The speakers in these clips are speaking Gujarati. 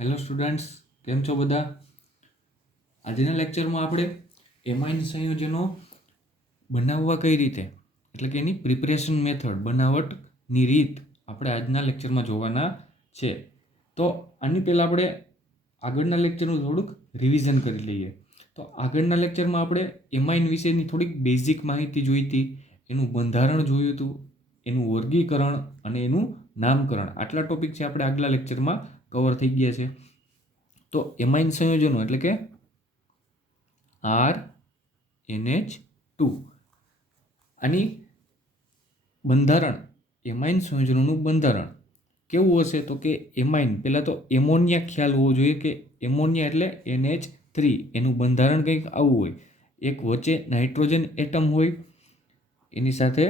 હેલો સ્ટુડન્ટ્સ, કેમ છો બધા? આજના લેક્ચરમાં આપણે એમાઇન સંયોજનો બનાવવા કઈ રીતે, એટલે કે એની પ્રિપરેશન મેથડ, બનાવટની રીત આપણે આજના લેક્ચરમાં જોવાના છે. તો આની પહેલાં આપણે આગળના લેક્ચરનું થોડુંક રિવિઝન કરી લઈએ. તો આગળના લેક્ચરમાં આપણે એમાઇન વિશેની થોડીક બેઝિક માહિતી જોઈ હતી, એનું બંધારણ જોયું હતું, એનું વર્ગીકરણ અને એનું નામકરણ. આટલા ટોપિક છે આપણે આગલા લેક્ચરમાં કવર થઈ ગયા છે. તો એમાઇન સંયોજનો એટલે કે RNH2, આની બંધારણ, એમાઇન સંયોજનોનું બંધારણ કેવું હશે? તો કે એમાઇન, પહેલાં તો એમોનિયા ખ્યાલ હોવો જોઈએ કે એમોનિયા એટલે NH3, એનું બંધારણ કંઈક આવું હોય. એક વચ્ચે નાઇટ્રોજન એટમ હોય, એની સાથે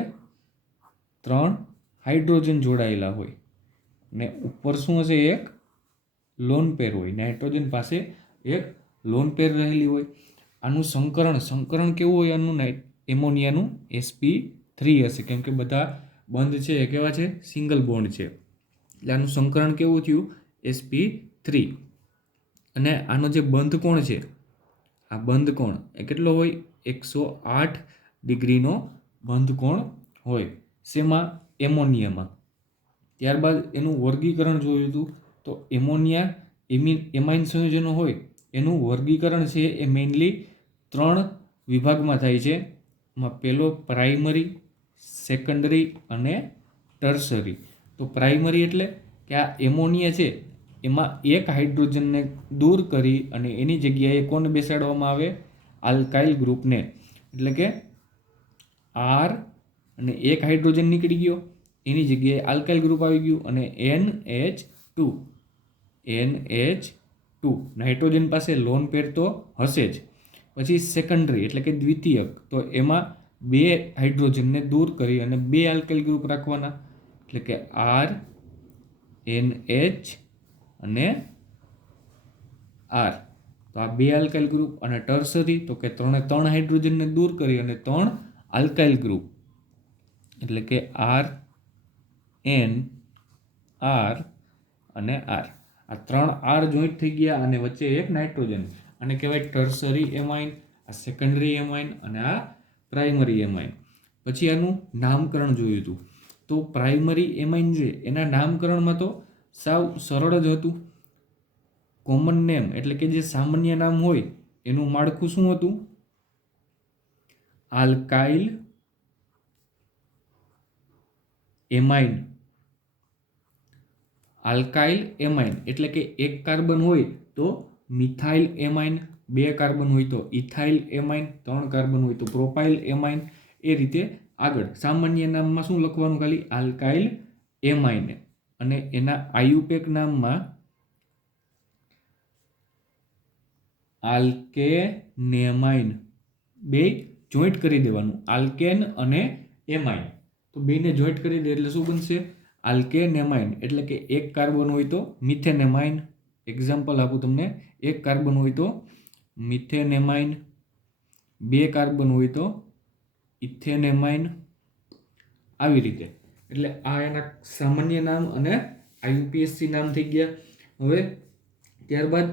3 હાઇડ્રોજન જોડાયેલા હોય, ને ઉપર શું હશે? એક લોન પેર હોય. નાઇટ્રોજન પાસે એક લોન પેર રહેલી હોય. આનું સંકરણ કેવું હોય? આનું એમોનિયાનું sp3 હશે, કેમ કે બધા બંધ છે એ કેવા છે? સિંગલ બોન્ડ છે, એટલે આનું સંકરણ કેવું થયું? sp3. અને આનો જે બંધ કોણ છે, આ બંધ કોણ એ કેટલો હોય? 108 ડિગ્રીનો બંધ કોણ હોય. શેમાં? એમોનિયામાં. ત્યારબાદ એનું વર્ગીકરણ જોયું હતું. તો એમોનિયા એમાઇન સંયોજનો હોય એનું વર્ગીકરણ છે એ મેઇનલી 3 વિભાગમાં થાય છે. એમાં પહેલો પ્રાઇમરી, સેકન્ડરી અને ટર્સરી. તો પ્રાઇમરી એટલે કે આ એમોનિયા છે એમાં એક હાઇડ્રોજનને દૂર કરી અને એની જગ્યાએ કોને બેસાડવામાં આવે? આલ્કાઇલ ગ્રુપને. એટલે કે R અને એક હાઇડ્રોજન નીકળી ગયો, એની જગ્યાએ આલ્કાઇલ ગ્રુપ આવી ગયું અને NH2. નાઇટ્રોજન પાસે લોન પેર તો હશે જ. પછી સેકન્ડરી એટલે કે દ્વિતીયક, તો એમાં 2 હાઇડ્રોજનને દૂર કરી અને 2 આલ્કાઇલ ગ્રુપ રાખવાના, એટલે કે RNH અને R. તો આ 2 આલ્કાઇલ ગ્રુપ. અને ટર્સરી તો કે 3 હાઇડ્રોજનને દૂર કરી અને 3 આલ્કાઇલ ગ્રુપ, એટલે કે RN, R અને R. આ 3 R જોઈન્ટ થઈ ગયા અને વચ્ચે એક નાઇટ્રોજન. આને કહેવાય ટર્સરી એમાઇન, આ સેકન્ડરી એમાઇન અને આ પ્રાઇમરી એમાઇન. પછી આનું નામકરણ જોયું હતું. તો પ્રાઇમરી એમાઇન છે એના નામકરણમાં તો સાવ સરળ જ હતું. કોમન નેમ એટલે કે જે સામાન્ય નામ હોય એનું માળખું શું હતું? Alkyl amine. આલ્કાઇલ એમાઇન એટલે કે એક કાર્બન હોય તો મિથાઇલ એમાઇન, 2 કાર્બન હોય તો ઇથાઇલ એમાઇન, 3 કાર્બન હોય તો પ્રોપાઇલ એમાઇન. એ રીતે આગળ સામાન્ય નામમાં શું લખવાનું? ખાલી આલ્કાઇલ એમાઇન. અને એના આયુપેક નામમાં આલ્કેનેમાઇન. 2 જોઈન્ટ કરી દેવાનું, આલ્કેન અને એમાઇન. તો 2ને જોઈન્ટ કરી દે એટલે શું બનશે? આલ્કેનેમાઇન. એટલે કે એક કાર્બન હોય તો મિથેનેમાઇન. એક્ઝામ્પલ આપું તમને, એક કાર્બન હોય તો મિથેનેમાઇન, 2 કાર્બન હોય તો ઇથેનેમાઇન. આવી રીતે. એટલે આ એના સામાન્ય નામ અને આઈયુપીએસસી નામ થઈ ગયા. હવે ત્યારબાદ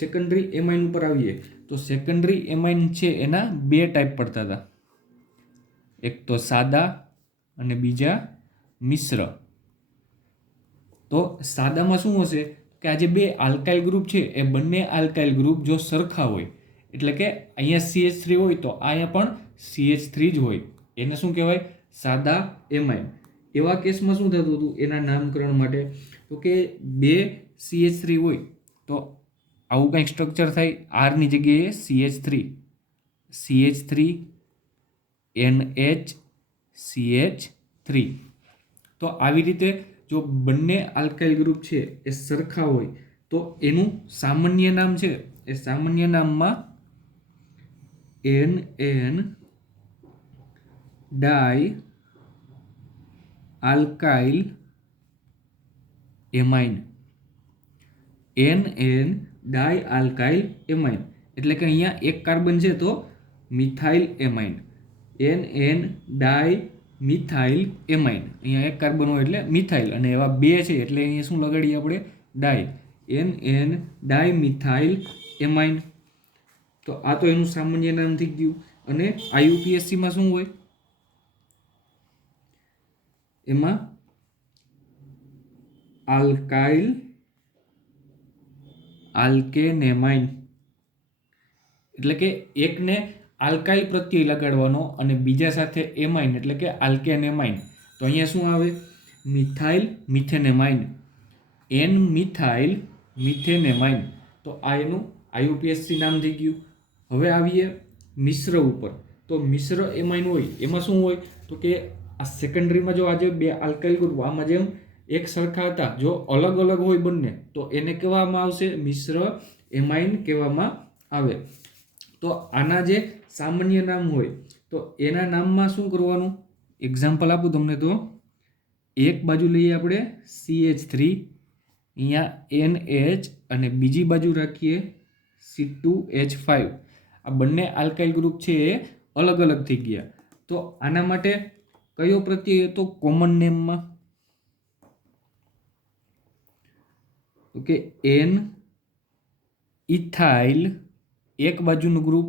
સેકન્ડરી એમાઇન ઉપર આવીએ. તો સેકન્ડરી એમાઇન છે એના 2 ટાઈપ પડતા હતા, એક તો સાદા અને બીજા મિશ્ર. તો સાદામાં શું હશે? કે આ જે 2 આલ્કાઇલ ગ્રુપ છે એ બંને આલ્કાઇલ ગ્રુપ જો સરખા હોય, એટલે કે અહીંયા CH3 હોય તો અહીંયા પણ CH3 જ હોય, એને શું કહેવાય? સાદા એમાઇન. એવા કેસમાં શું થતું હતું એના નામકરણ માટે? તો કે 2 CH3 હોય તો આવું કંઈક સ્ટ્રક્ચર થાય. R ની જગ્યાએ CH3, NH, CH3. તો આવી રીતે જો બંને આલ્કાઇલ ગ્રુપ છે એ સરખા હોય તો એનું સામાન્ય નામ છે એ સામાન્ય નામમાં NN ડાઈ આલ્કાઇલ એમાઇન. NN ડાઈ આલ્કાઇલ એમાઇન એટલે કે અહીંયા એક કાર્બન છે તો મિથાઇલ એમાઇન. NN ડાઈ મિથાઇલ એમાઇન. અહીંયા એક કાર્બન હોય એટલે મિથાઇલ, અને એવા 2 છે એટલે અહીંયા શું લગાડીએ આપણે? ડાઈ. NN dimethyl amine. તો આ તો એનું સામાન્ય નામ થઈ ગયું. અને IUPACમાં શું હોય? એમાં આલ્કાઇલ આલ્કેનેમાઇન, એટલે કે એકને આલ્કાઇલ પ્રત્યય લગાડવાનો અને બીજા સાથે એમાઇન એટલે કે આલ્કેનેમાઇન. તો અહીંયા શું આવે? Methyl methanamine, N methyl methanamine. તો આ એનું IUPAC નામ થઈ ગયું. હવે આવીએ મિશ્ર ઉપર. તો મિશ્ર એમાઇન હોય એમાં શું હોય? તો કે આ સેકન્ડરીમાં જો આજે બે આલ્કાઇલ ગ્રુપ આમાં જેમ એક સરખા હતા, જો અલગ અલગ હોય બંને તો એને કહેવામાં આવશે મિશ્ર એમાઇન કહેવામાં આવે. તો આના જે સામાન્ય નામ હોય તો એના નામમાં શું કરવાનું? એક્ઝામ્પલ આપું તમને. તો એક બાજુ લઈએ આપણે CH3, અહીંયા NH, અને બીજી બાજુ રાખીએ C2H5. આ બંને આલ્કાઇલ ગ્રુપ છે એ અલગ અલગ થઈ ગયા. તો આના માટે કયો પ્રત્યય હતો કોમન નેમમાં? ઓકે, N ઇથાઇલ, એક બાજુનું ગ્રુપ.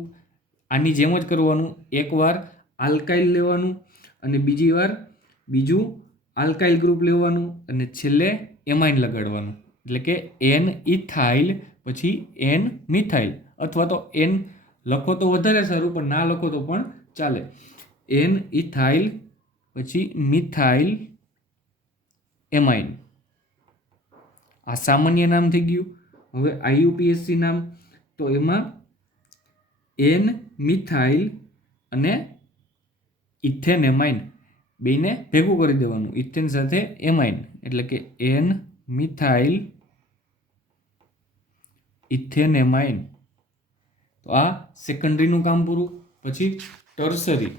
આની જેમ જ કરવાનું, એકવાર આલ્કાઇલ લેવાનું અને બીજી વાર બીજું આલ્કાઇલ ગ્રુપ લેવાનું અને છેલ્લે એમાઇન લગાડવાનું. એટલે કે N ઇથાઇલ પછી N મિથાઇલ, અથવા તો N લખો તો વધારે સારું, પણ ના લખો તો પણ ચાલે. N ઇથાઇલ પછી મિથાઇલ એમાઇન. આ સામાન્ય નામ થઈ ગયું. હવે IUPAC નામ, તો એમાં N મિથાઇલ અને ઇથેન એમાઇન બેને ભેગું કરી દેવાનું, ઇથેન સાથે એમાઇન, એટલે કે N મિથાઇલ ઇથેન એમાઇન. તો આ સેકન્ડરીનું કામ પૂરું. પછી ટર્સરી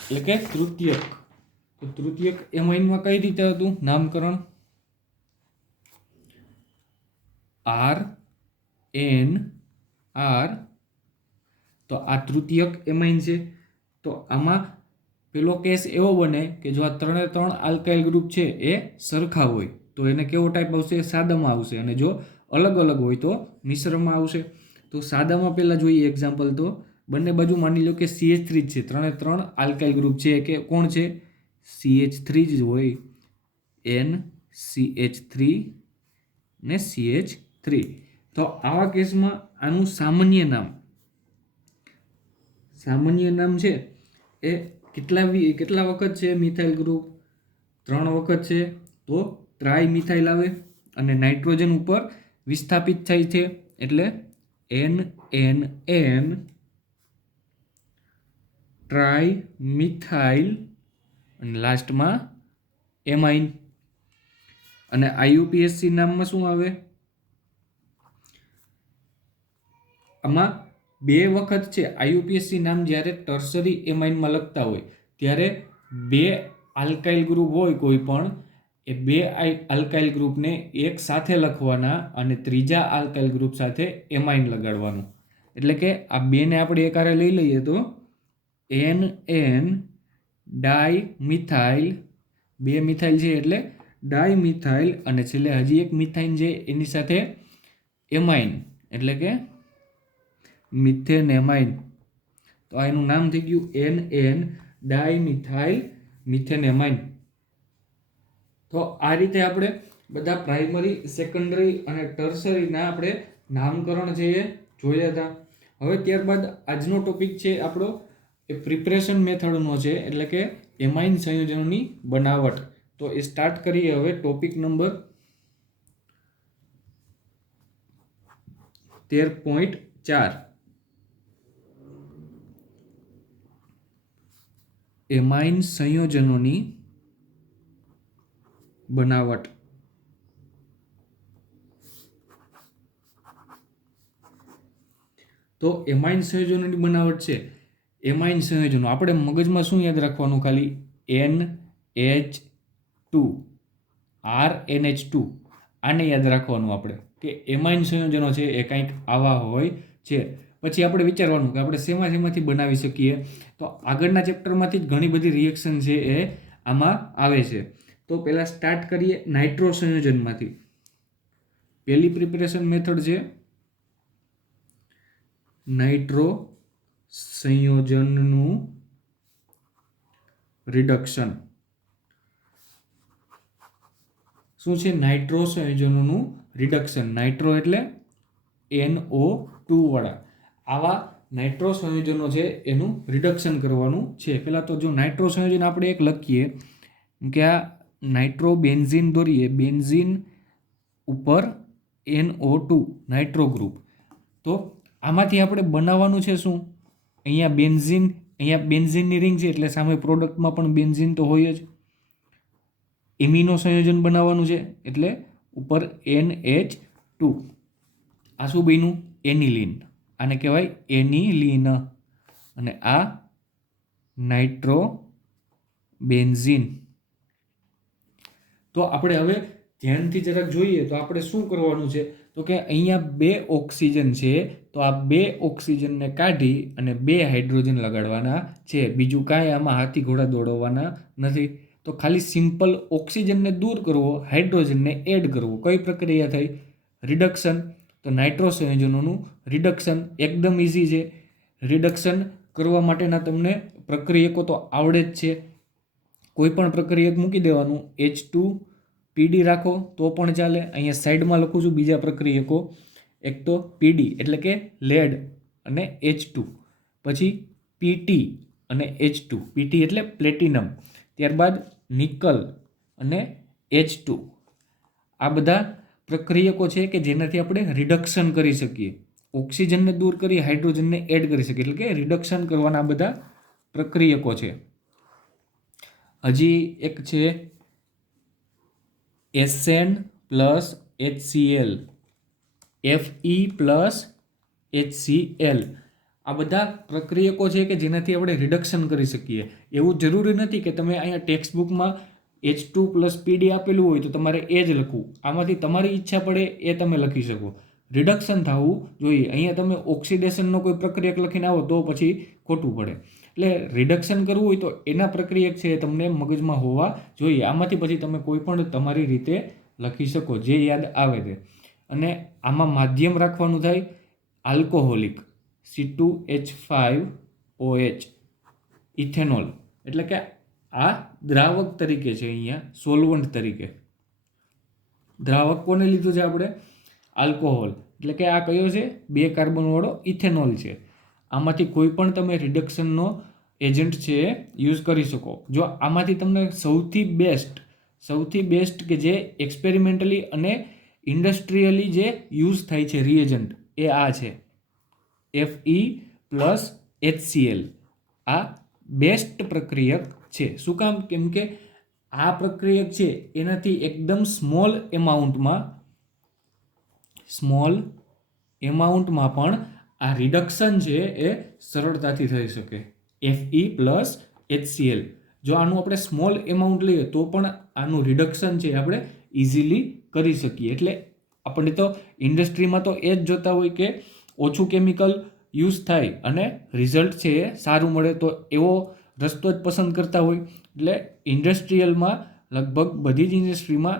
એટલે કે તૃતીયક. તો તૃતીયક એમાઇનમાં કઈ રીતે હતું નામકરણ? RNR. તો આ તૃતીયક એમાઇન છે. તો આમાં પેલો કેસ એવો બને કે જો આ ત્રણે ત્રણ આલ્કાઇલ ગ્રુપ છે એ સરખા હોય તો એને કેવો ટાઈપ આવશે? સાદામાં આવશે. અને જો અલગ અલગ હોય તો મિશ્રમાં આવશે. તો સાદામાં પહેલાં જોઈએ એક્ઝામ્પલ. તો બંને બાજુ માની લો કે CH3 જ છે, ત્રણે ત્રણ આલ્કાઇલ ગ્રુપ છે કે કોણ છે? CH3 જ હોય. NCH3 ને CH3. તો આવા કેસમાં આનું સામાન્ય નામ છે એ કેટલા વખત છે? મિથાઇલ ગ્રુપ 3 વખત છે, તો ટ્રાય મિથાઇલ આવે. અને નાઇટ્રોજન ઉપર વિસ્થાપિત થાય છે એટલે NNN ટ્રાય મિથાઇલ, અને લાસ્ટમાં એમાઇન. અને IUPAC નામમાં શું આવે? આમાં 2 વખત છે. IUPAC નામ જ્યારે ટર્સરી એમાઇનમાં લખતા હોય ત્યારે 2 આલ્કાઇલ ગ્રુપ હોય કોઈ પણ, એ 2 આલ્કાઇલ ગ્રુપને એક સાથે લખવાના અને ત્રીજા આલ્કાઇલ ગ્રુપ સાથે એમાઇન લગાડવાનું. એટલે કે આ 2ને આપણે એકારે લઈ લઈએ તો NN ડાયમિથાઇલ, 2 મિથાઇલ છે એટલે ડાયમિથાઇલ, અને છેલ્લે હજી એક મિથાઇન છે એની સાથે એમાઇન એટલે કે મિથેનેમાઇન. તો આ એનું નામ થઈ ગયું NN ડાયમિથાઇલ મિથેનેમાઇન. તો આ રીતે આપણે બધા પ્રાઇમરી, સેકન્ડરી અને ટર્સરીના આપણે નામકરણ છે એ જોયા હતા. હવે ત્યારબાદ આજનો ટોપિક છે આપણો એ પ્રિપરેશન મેથડનો છે, એટલે કે એમાઇન સંયોજનોની બનાવટ. તો એ સ્ટાર્ટ કરીએ હવે. ટોપિક નંબર 13.4 એમાઇન સંયોજનોની બનાવટ. તો એમાઇન સંયોજનોની બનાવટ છે. એમાઇન સંયોજનો આપણે મગજમાં શું યાદ રાખવાનું? ખાલી NH2 RNH2 આને યાદ રાખવાનું આપણે, કે એમાઇન સંયોજનો છે એ કંઈક આવા હોય છે. પછી આપણે વિચારવાનું કે આપણે શેમાંથી બનાવી શકીએ. તો આગળના ચેપ્ટરમાંથી જ ઘણી બધી રિએક્શન છે એ આમાં આવે છે. તો પહેલાં સ્ટાર્ટ કરીએ નાઇટ્રો સંયોજનમાંથી. પહેલી પ્રિપેરેશન મેથડ છે નાઇટ્રો સંયોજનનું રિડક્શન. શું છે? Nitro સંયોજનોનું reduction. નાઇટ્રો એટલે NO2 વાળા. આવા નાઇટ્રો સંયોજનો છે એનું રિડક્શન કરવાનું છે. પહેલાં તો જો નાઇટ્રો સંયોજન આપણે એક લખીએ કે આ નાઇટ્રો બેન્ઝીન દોરીએ, બેન્ઝીન ઉપર NO2 નાઇટ્રો ગ્રુપ. તો આમાંથી આપણે બનાવવાનું છે શું? અહીંયા બેન્ઝીનની રિંગ છે એટલે સામે પ્રોડક્ટમાં પણ બેન્ઝીન તો હોય જ. એમિનો સંયોજન બનાવવાનું છે એટલે ઉપર NH2. આ શું બન્યું? એનિલીન. આને કહેવાય એનિલીન. અને આ નાઇટ્રો બેન્ઝીન. તો આપણે હવે ધ્યાનથી જરાક જોઈએ તો આપણે શું કરવાનું છે? તો કે અહીંયા 2 ઓક્સિજન છે, તો આ 2 ઓક્સિજનને કાઢી અને 2 હાઇડ્રોજન લગાડવાના છે. બીજું કાંઈ આમાં હાથી ઘોડા દોડવાના નથી. તો ખાલી સિમ્પલ ઓક્સિજનને દૂર કરવો, હાઇડ્રોજનને એડ કરવો. કઈ પ્રક્રિયા થઈ? રિડક્શન. તો નાઇટ્રો સંયોજનોનું રિડક્શન એકદમ ઇઝી છે. રિડક્શન કરવા માટેના તમને પ્રક્રિયકો તો આવડે જ છે. કોઈ પણ પ્રક્રિયક મૂકી દેવાનું. H2PD રાખો તો પણ ચાલે. અહીંયા સાઈડમાં લખું છું બીજા પ્રક્રિયકો. એક તો PD એટલે કે લેડ અને H2, પછી PT અને H2. PT એટલે પ્લેટિનમ. ત્યારબાદ નિકલ અને H2. આ બધા પ્રક્રિયકો છે કે જેનાથી આપણે રિડક્શન કરી શકીએ. ઓક્સિજનને દૂર કરી હાઇડ્રોજનને એડ કરી શકીએ. એટલે કે રિડક્શન કરવાના બધા પ્રક્રિયકો છે. હજી એક છે SN plus HCl, Fe plus HCl. આ બધા પ્રક્રિયકો છે કે જેનાથી આપણે રિડક્શન કરી શકીએ. એવું જરૂરી નથી કે તમે અહીંયા ટેક્સ્ટ બુકમાં H2 પ્લસ PD આપેલું હોય તો તમારે એ જ લખવું. આમાંથી તમારી ઈચ્છા પડે એ તમે લખી શકો. રિડક્શન થવું જોઈએ. અહીંયા તમે ઓક્સિડેશનનો કોઈ પ્રક્રિયક લખીને આવો તો પછી ખોટું પડે. એટલે રિડક્શન કરવું હોય તો એના પ્રક્રિયક છે તમને મગજમાં હોવા જોઈએ. આમાંથી પછી તમે કોઈ પણ તમારી રીતે લખી શકો જે યાદ આવે તે. અને આમાં માધ્યમ રાખવાનું થાય આલ્કોહોલિક C2H5OH, ઇથેનોલ. એટલે કે આ દ્રાવક તરીકે છે, અહીંયા સોલ્વન્ટ તરીકે. દ્રાવક કોને લીધું છે આપણે? આલ્કોહોલ. એટલે કે આ કયો છે? 2 કાર્બન વાળો ઇથેનોલ છે. આમાંથી કોઈ પણ તમે રિડક્શનનો એજન્ટ છે યુઝ કરી શકો. જો આમાંથી તમને સૌથી બેસ્ટ કે જે એક્સપેરિમેન્ટલી અને ઇન્ડસ્ટ્રીયલી જે યુઝ થાય છે રિએજન્ટ એ આ છે, Fe પ્લસ HCl. આ બેસ્ટ પ્રક્રિયક છે. શું કામ? કેમ કે આ પ્રક્રિયક છે એનાથી એકદમ સ્મોલ એમાઉન્ટમાં પણ આ રિડક્શન છે એ સરળતાથી થઈ શકે. Fe plus HCl. જો આનું આપણે સ્મોલ એમાઉન્ટ લઈએ તો પણ આનું રિડક્શન છે આપણે ઇઝીલી કરી શકીએ. એટલે આપણે તો ઇન્ડસ્ટ્રીમાં તો એ જ જોતા હોય કે ઓછું કેમિકલ યુઝ થાય અને રિઝલ્ટ છે એ સારું મળે, તો એવો રસ્તો જ પસંદ કરતા હોય. એટલે ઇન્ડસ્ટ્રીયલમાં લગભગ બધી જ ઇન્ડસ્ટ્રીમાં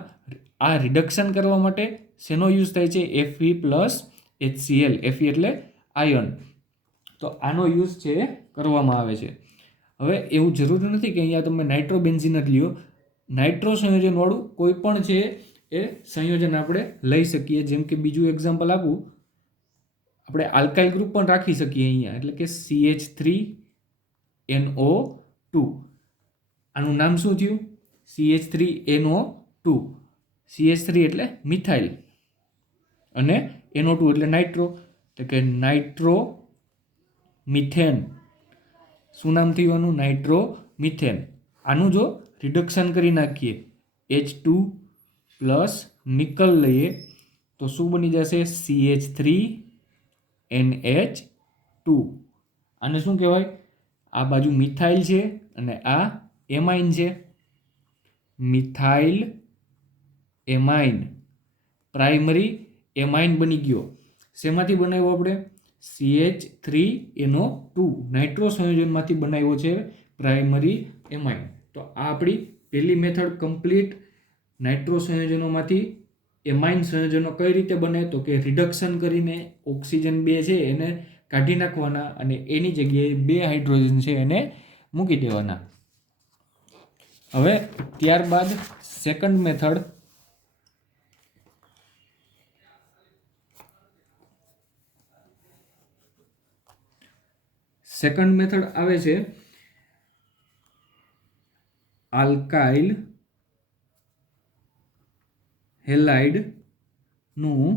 આ રિડક્શન કરવા માટે શેનો યુઝ થાય છે? Fe plus HCl. Fe એટલે આયર્ન. તો આનો યુઝ છે કરવામાં આવે છે. હવે એવું જરૂરી નથી કે અહીંયા તમે નાઇટ્રોબેન્ઝીન જ લ્યો. નાઇટ્રો સંયોજનવાળું કોઈ પણ છે એ સંયોજન આપણે લઈ શકીએ. જેમ કે બીજું એક્ઝામ્પલ આપું, આપણે આલ્કાઇલ ગ્રુપ પણ રાખી શકીએ અહીંયા. એટલે કે CH3NO2. આનું નામ શું થયું? CH3NO2. CH3 એટલે મિથાઇલ અને NO2 એટલે નાઇટ્રો. એટલે કે નાઇટ્રો મિથેન. શું નામ થયું આનું? Nitro methane. આનું જો રિડક્શન કરી નાખીએ, H2 પ્લસ નિકલ લઈએ તો શું બની જશે? CH3NH2. આને શું કહેવાય? આ બાજુ મિથાઇલ છે અને આ એમાઇન છે. મિથાઇલ એમાઇન, પ્રાઇમરી એમાઇન બની ગયો. શેમાંથી બનાવ્યો આપણે? CH3NO2 નાઇટ્રો સંયોજનમાંથી બનાવ્યો છે પ્રાઇમરી એમાઇન. તો આ આપણી પહેલી મેથડ કમ્પ્લીટ નાઇટ્રો સંયોજનોમાંથી એમાઇન સંયોજનો કઈ રીતે બને તો કે રિડક્શન કરીને ઓક્સિજન 2 છે એને કાઢી નાખવાના અને એની જગ્યાએ 2 હાઇડ્રોજન છે એને મૂકી દેવાના. હવે ત્યારબાદ સેકન્ડ મેથડ, આવે છે આલ્કાઇલ હેલાઇડ નું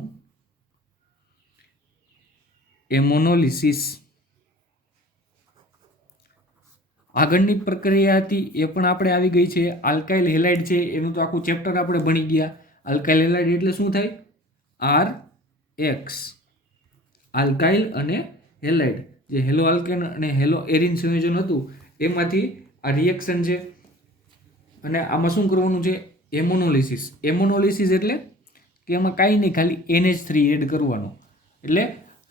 એમોનોલિસિસ. આગળની પ્રક્રિયા હતી એ પણ આપણે આવી ગઈ છે. આલ્કાઇલ હેલાઇડ છે એનું તો આખું ચેપ્ટર આપણે ભણી ગયા. આલ્કાઇલ હેલાઇડ એટલે શું થાય? આર એક્સ, આલ્કાઇલ અને હેલાઇડ, જે હેલો આલ્કેન અને હેલો એરિન સંયોજન હતું એમાંથી આ રિએક્શન છે. અને આમાં શું કરવાનું છે? એમોનોલિસિસ. એમોનોલિસિસ એટલે કે એમાં કાંઈ નહીં, ખાલી NH3 એડ કરવાનો. એટલે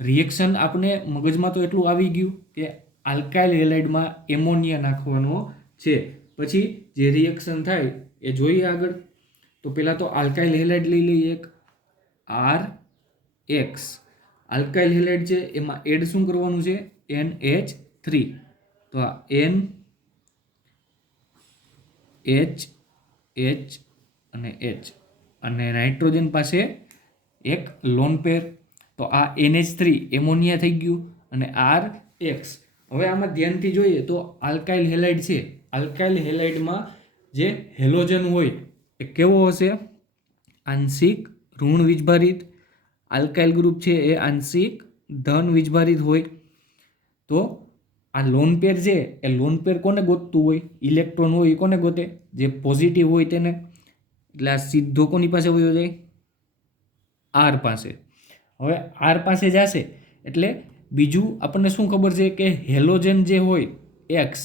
રિએક્શન આપણે મગજમાં તો એટલું આવી ગયું કે આલ્કાઇલ હેલાઇડમાં એમોનિયા નાખવાનો છે. પછી જે રિએક્શન થાય એ જોઈએ આગળ. તો પહેલાં તો આલ્કાઇલ હેલાઇડ લઈ લઈએ એક, આર એક્સ. આલ્કાઇલ હેલાઇડ છે એમાં એડ શું કરવાનું છે? NH3. તો આ NH અને H અને નાઇટ્રોજન પાસે એક લોન પેર. તો આ NH3 એમોનિયા થઈ ગયું અને આર એક્સ. હવે આમાં ધ્યાનથી જોઈએ તો આલ્કાઇલ હેલાઇડ છે, આલ્કાઇલ હેલાઇડમાં જે હેલોજન હોય એ કેવો હશે? આંશિક ઋણ વીજભારિત. આલ્કાઇલ ગ્રુપ છે એ આંશિક ધન વીજભારિત હોય. તો આ લોન પેર છે એ લોન પેર કોને ગોતતું હોય? ઇલેક્ટ્રોન હોય એ કોને ગોતે? જે પોઝિટિવ હોય તેને. એટલે આ સીધો કોની પાસે વયો જાય? આર પાસે. હવે આર પાસે જશે એટલે બીજું આપણને શું ખબર છે કે હેલોજન જે હોય એક્સ,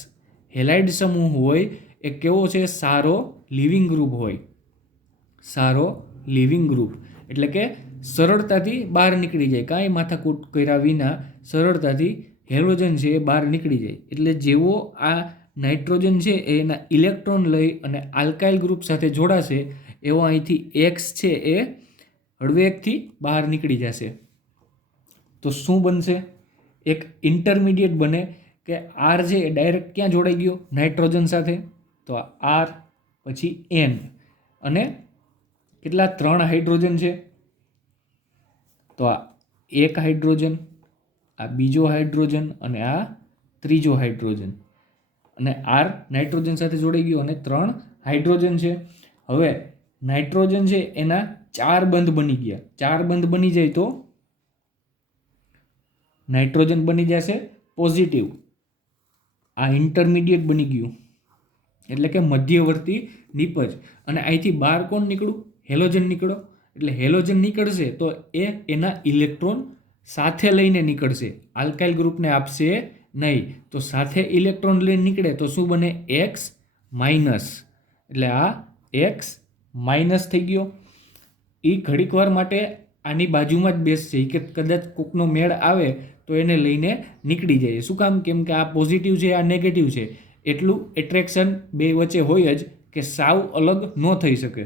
હેલાઇડ સમૂહ હોય એ કેવો છે? સારો લિવિંગ ગ્રુપ હોય. સારો લિવિંગ ગ્રુપ એટલે કે સરળતાથી બહાર નીકળી જાય, કાંઈ માથાકૂટ કર્યા વિના સરળતાથી હેલોજન છે એ બહાર નીકળી જાય. એટલે જેવો આ નાઇટ્રોજન છે એના ઇલેક્ટ્રોન લઈ અને આલ્કાઇલ ગ્રુપ સાથે જોડાશે એવો અહીંથી એક્સ છે એ હળવેકથી બહાર નીકળી જશે. તો શું બનશે? એક ઇન્ટરમીડિયેટ બને કે આર છે એ ડાયરેક્ટ ક્યાં જોડાઈ ગયો? નાઇટ્રોજન સાથે. તો આ આર પછી એન અને કેટલા? 3 હાઇડ્રોજન છે. તો આ એક હાઇડ્રોજન, આ બીજો હાઇડ્રોજન અને આ ત્રીજો હાઇડ્રોજન. અને આર નાઇટ્રોજન સાથે જોડાઈ ગયો અને 3 હાઇડ્રોજન છે. હવે નાઇટ્રોજન છે એના 4 બંધ બની ગયા. 4 બંધ બની જાય તો નાઇટ્રોજન બની જશે પોઝિટિવ. આ ઇન્ટરમીડિયેટ બની ગયું એટલે કે મધ્યવર્તી નિપજ. અને અહીંથી બહાર કોણ નીકળ્યું? હેલોજન નીકળો. એટલે હેલોજન નીકળશે તો એ એના ઇલેક્ટ્રોન સાથે લઈને નીકળશે, આલ્કાઇલ ગ્રુપને આપશે નહીં. તો સાથે ઇલેક્ટ્રોન લઈને નીકળે તો શું બને? X minus. એટલે આ એક્સ માઇનસ થઈ ગયો. એ ઘડીક વાર માટે આની બાજુમાં જ બેસશે કે કદાચ કોકનો મેળ આવે તો એને લઈને નીકળી જાય. શું કામ? કેમ કે આ પોઝિટિવ છે, આ નેગેટિવ છે. એટલું એટ્રેક્શન બે વચ્ચે હોય જ કે સાવ અલગ ન થઈ શકે.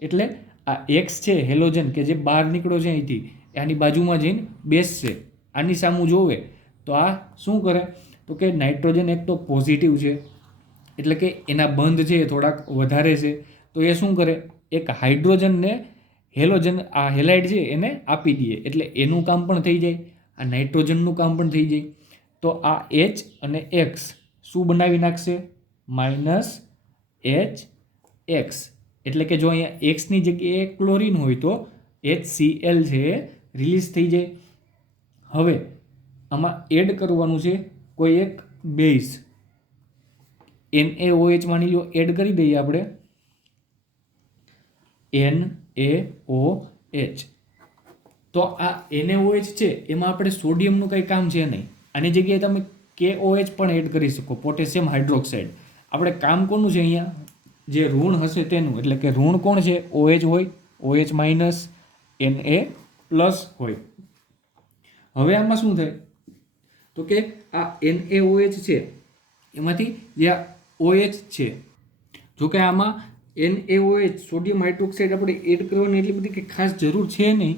એટલે આ એક્સ છે હેલોજન કે જે બહાર નીકળો છે અહીંથી, આની બાજુમાં જઈને બેસશે, આની સામું જોવે. તો આ શું કરે? તો કે નાઇટ્રોજન એક તો પોઝિટિવ છે એટલે કે એના બંધ છે એ થોડાક વધારે છે. તો એ શું કરે? એક હાઇડ્રોજનને હેલોજન, આ હેલાઇડ છે એને આપી દઈએ એટલે એનું કામ પણ થઈ જાય, આ નાઇટ્રોજનનું કામ પણ થઈ જાય. તો આ એચ અને એક્સ શું બનાવી નાખશે? Minus H x. એટલે કે જો અહીંયા એક્સની જગ્યાએ ક્લોરીન હોય તો HCl છે એ રિલીઝ થઈ જાય. હવે આમાં એડ કરવાનું છે કોઈ એક બેઝ. NaOH માની લો એડ કરી દઈએ આપણે, NaOH. તો આ NaOH છે એમાં આપણે સોડિયમનું કંઈ કામ છે નહીં. આની જગ્યાએ તમે KOH પણ એડ કરી શકો, પોટેશિયમ હાઇડ્રોક્સાઇડ. આપણે કામ કોનું છે અહીંયા? જે ઋણ હશે તેનું. એટલે કે ઋણ કોણ છે? OH હોય, OH માઇનસ, Na પ્લસ હોય. હવે આમાં શું થાય? તો કે આ NaOH છે એમાંથી જે આ OH છે, જો કે આમાં NaOH સોડિયમ હાઇડ્રોક્સાઇડ આપણે એડ કરવાની એટલી બધી કંઈ ખાસ જરૂર છે નહીં,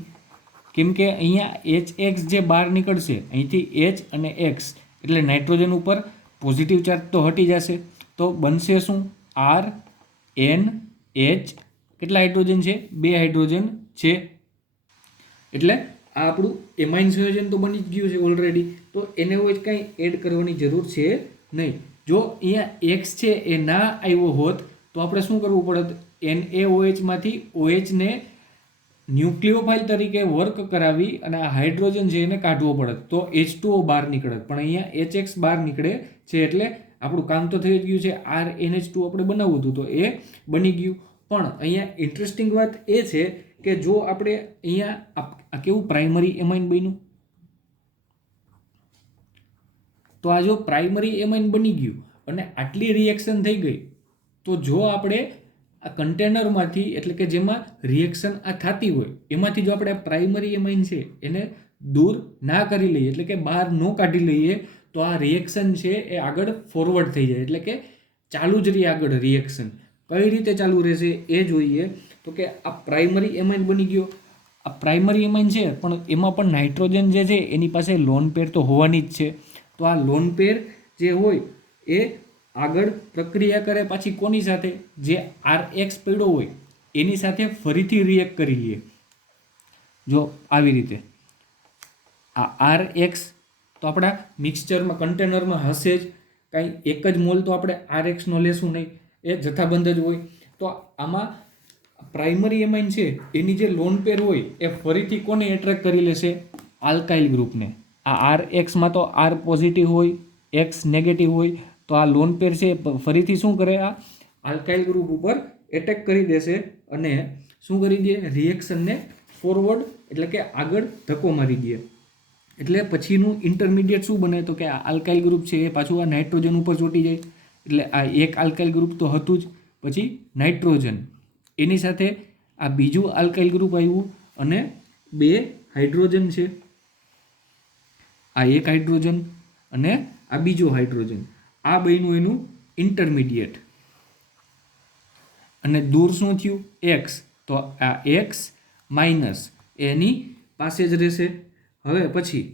કેમ કે અહીંયા HX જે બહાર નીકળશે અહીંથી H અને X એટલે નાઇટ્રોજન ઉપર પોઝિટિવ ચાર્જ તો હટી જશે, તો બનશે શું? RNH. કેટલા હાઇડ્રોજન છે? 2 હાઇડ્રોજન છે. એટલે આ આપણું એમાઇન સંયોજન તો બની જ ગયું છે ઓલરેડી, તો NaOH કાંઈ એડ કરવાની જરૂર છે નહીં. જો અહીંયા X છે એ ના આવ્યો હોત તો આપણે શું કરવું પડત? NaOH માંથી OH ને ન્યુક્લિયોફાઇલ તરીકે વર્ક કરાવી અને આ હાઇડ્રોજન છે એને કાઢવો પડત, તો H2O બહાર નીકળત. પણ અહીંયા HX બહાર નીકળે છે એટલે આપણું કામ તો થઈ જ ગયું છે. RNH2 આપણે બનાવવું હતું તો એ બની ગયું. પણ અહીંયા ઇન્ટરેસ્ટિંગ વાત એ છે કે જો આપણે અહીંયા આ કેવું પ્રાઇમરી એમાઇન બન્યું, તો આ જો પ્રાઇમરી એમાઇન બની ગયું અને આટલી રિએક્શન થઈ ગઈ, તો જો આપણે આ કન્ટેનરમાંથી એટલે કે જેમાં રિએક્શન આ થતી હોય એમાંથી જો આપણે પ્રાઇમરી એમાઇન છે એને દૂર ના કરી લઈએ એટલે કે બહાર ન કાઢી લઈએ, તો આ રિએક્શન છે એ આગળ ફોરવર્ડ થઈ જાય, એટલે કે ચાલુ જ રહી આગળ રિએક્શન. કઈ રીતે ચાલુ રહેશે એ જોઈએ. તો કે આ પ્રાઇમરી એમાઇન બની ગયો. આ પ્રાઇમરી એમાઇન છે પણ એમાં પણ નાઇટ્રોજન જે છે એની પાસે લોન પેર તો હોવાની જ છે. તો આ લોન પેર જે હોય એ આગળ પ્રક્રિયા કરે પાછી કોની સાથે? જે RX પડ્યો હોય એની સાથે ફરીથી રિએક્ટ કરી લઈએ. જો આવી રીતે આ RX તો આપણા મિક્સચરમાં કન્ટેનરમાં હશે જ, કાંઈ એક જ મોલ તો આપણે RXનો લેશું નહીં, એ જથ્થાબંધ જ હોય. તો આમાં પ્રાઇમરી એમાઇન છે એની જે લોન પેર હોય એ ફરીથી કોને એટ્રેક્ટ કરી લેશે? આલ્કાઇલ ગ્રુપને. આ RXમાં તો R પોઝિટિવ હોય, X નેગેટિવ હોય, તો આ લોન પેર છે ફરીથી શું કરે? આ આલ્કાઇલ ગ્રુપ ઉપર એટેક કરી દેશે અને શું કરી દે? રિએક્શનને ફોરવર્ડ એટલે કે આગળ ધક્કો મારી દે. એટલે પછીનું ઇન્ટરમીડિયેટ શું બને? તો કે આ આલ્કાઇલ ગ્રુપ છે એ પાછું આ નાઇટ્રોજન ઉપર ચોંટી જાય. એટલે આ એક આલ્કાઇલ ગ્રુપ તો હતું જ, પછી નાઇટ્રોજન એની સાથે આ બીજું આલ્કાઇલ ગ્રુપ આવ્યું અને 2 હાઇડ્રોજન છે. આ એક હાઇડ્રોજન અને આ બીજો હાઇડ્રોજન, આ બન્યું એનું ઇન્ટરમીડિયેટ. અને દૂર શું થયું? X. તો આ X માઇનસ એની પાસે જ રહેશે. હવે પછી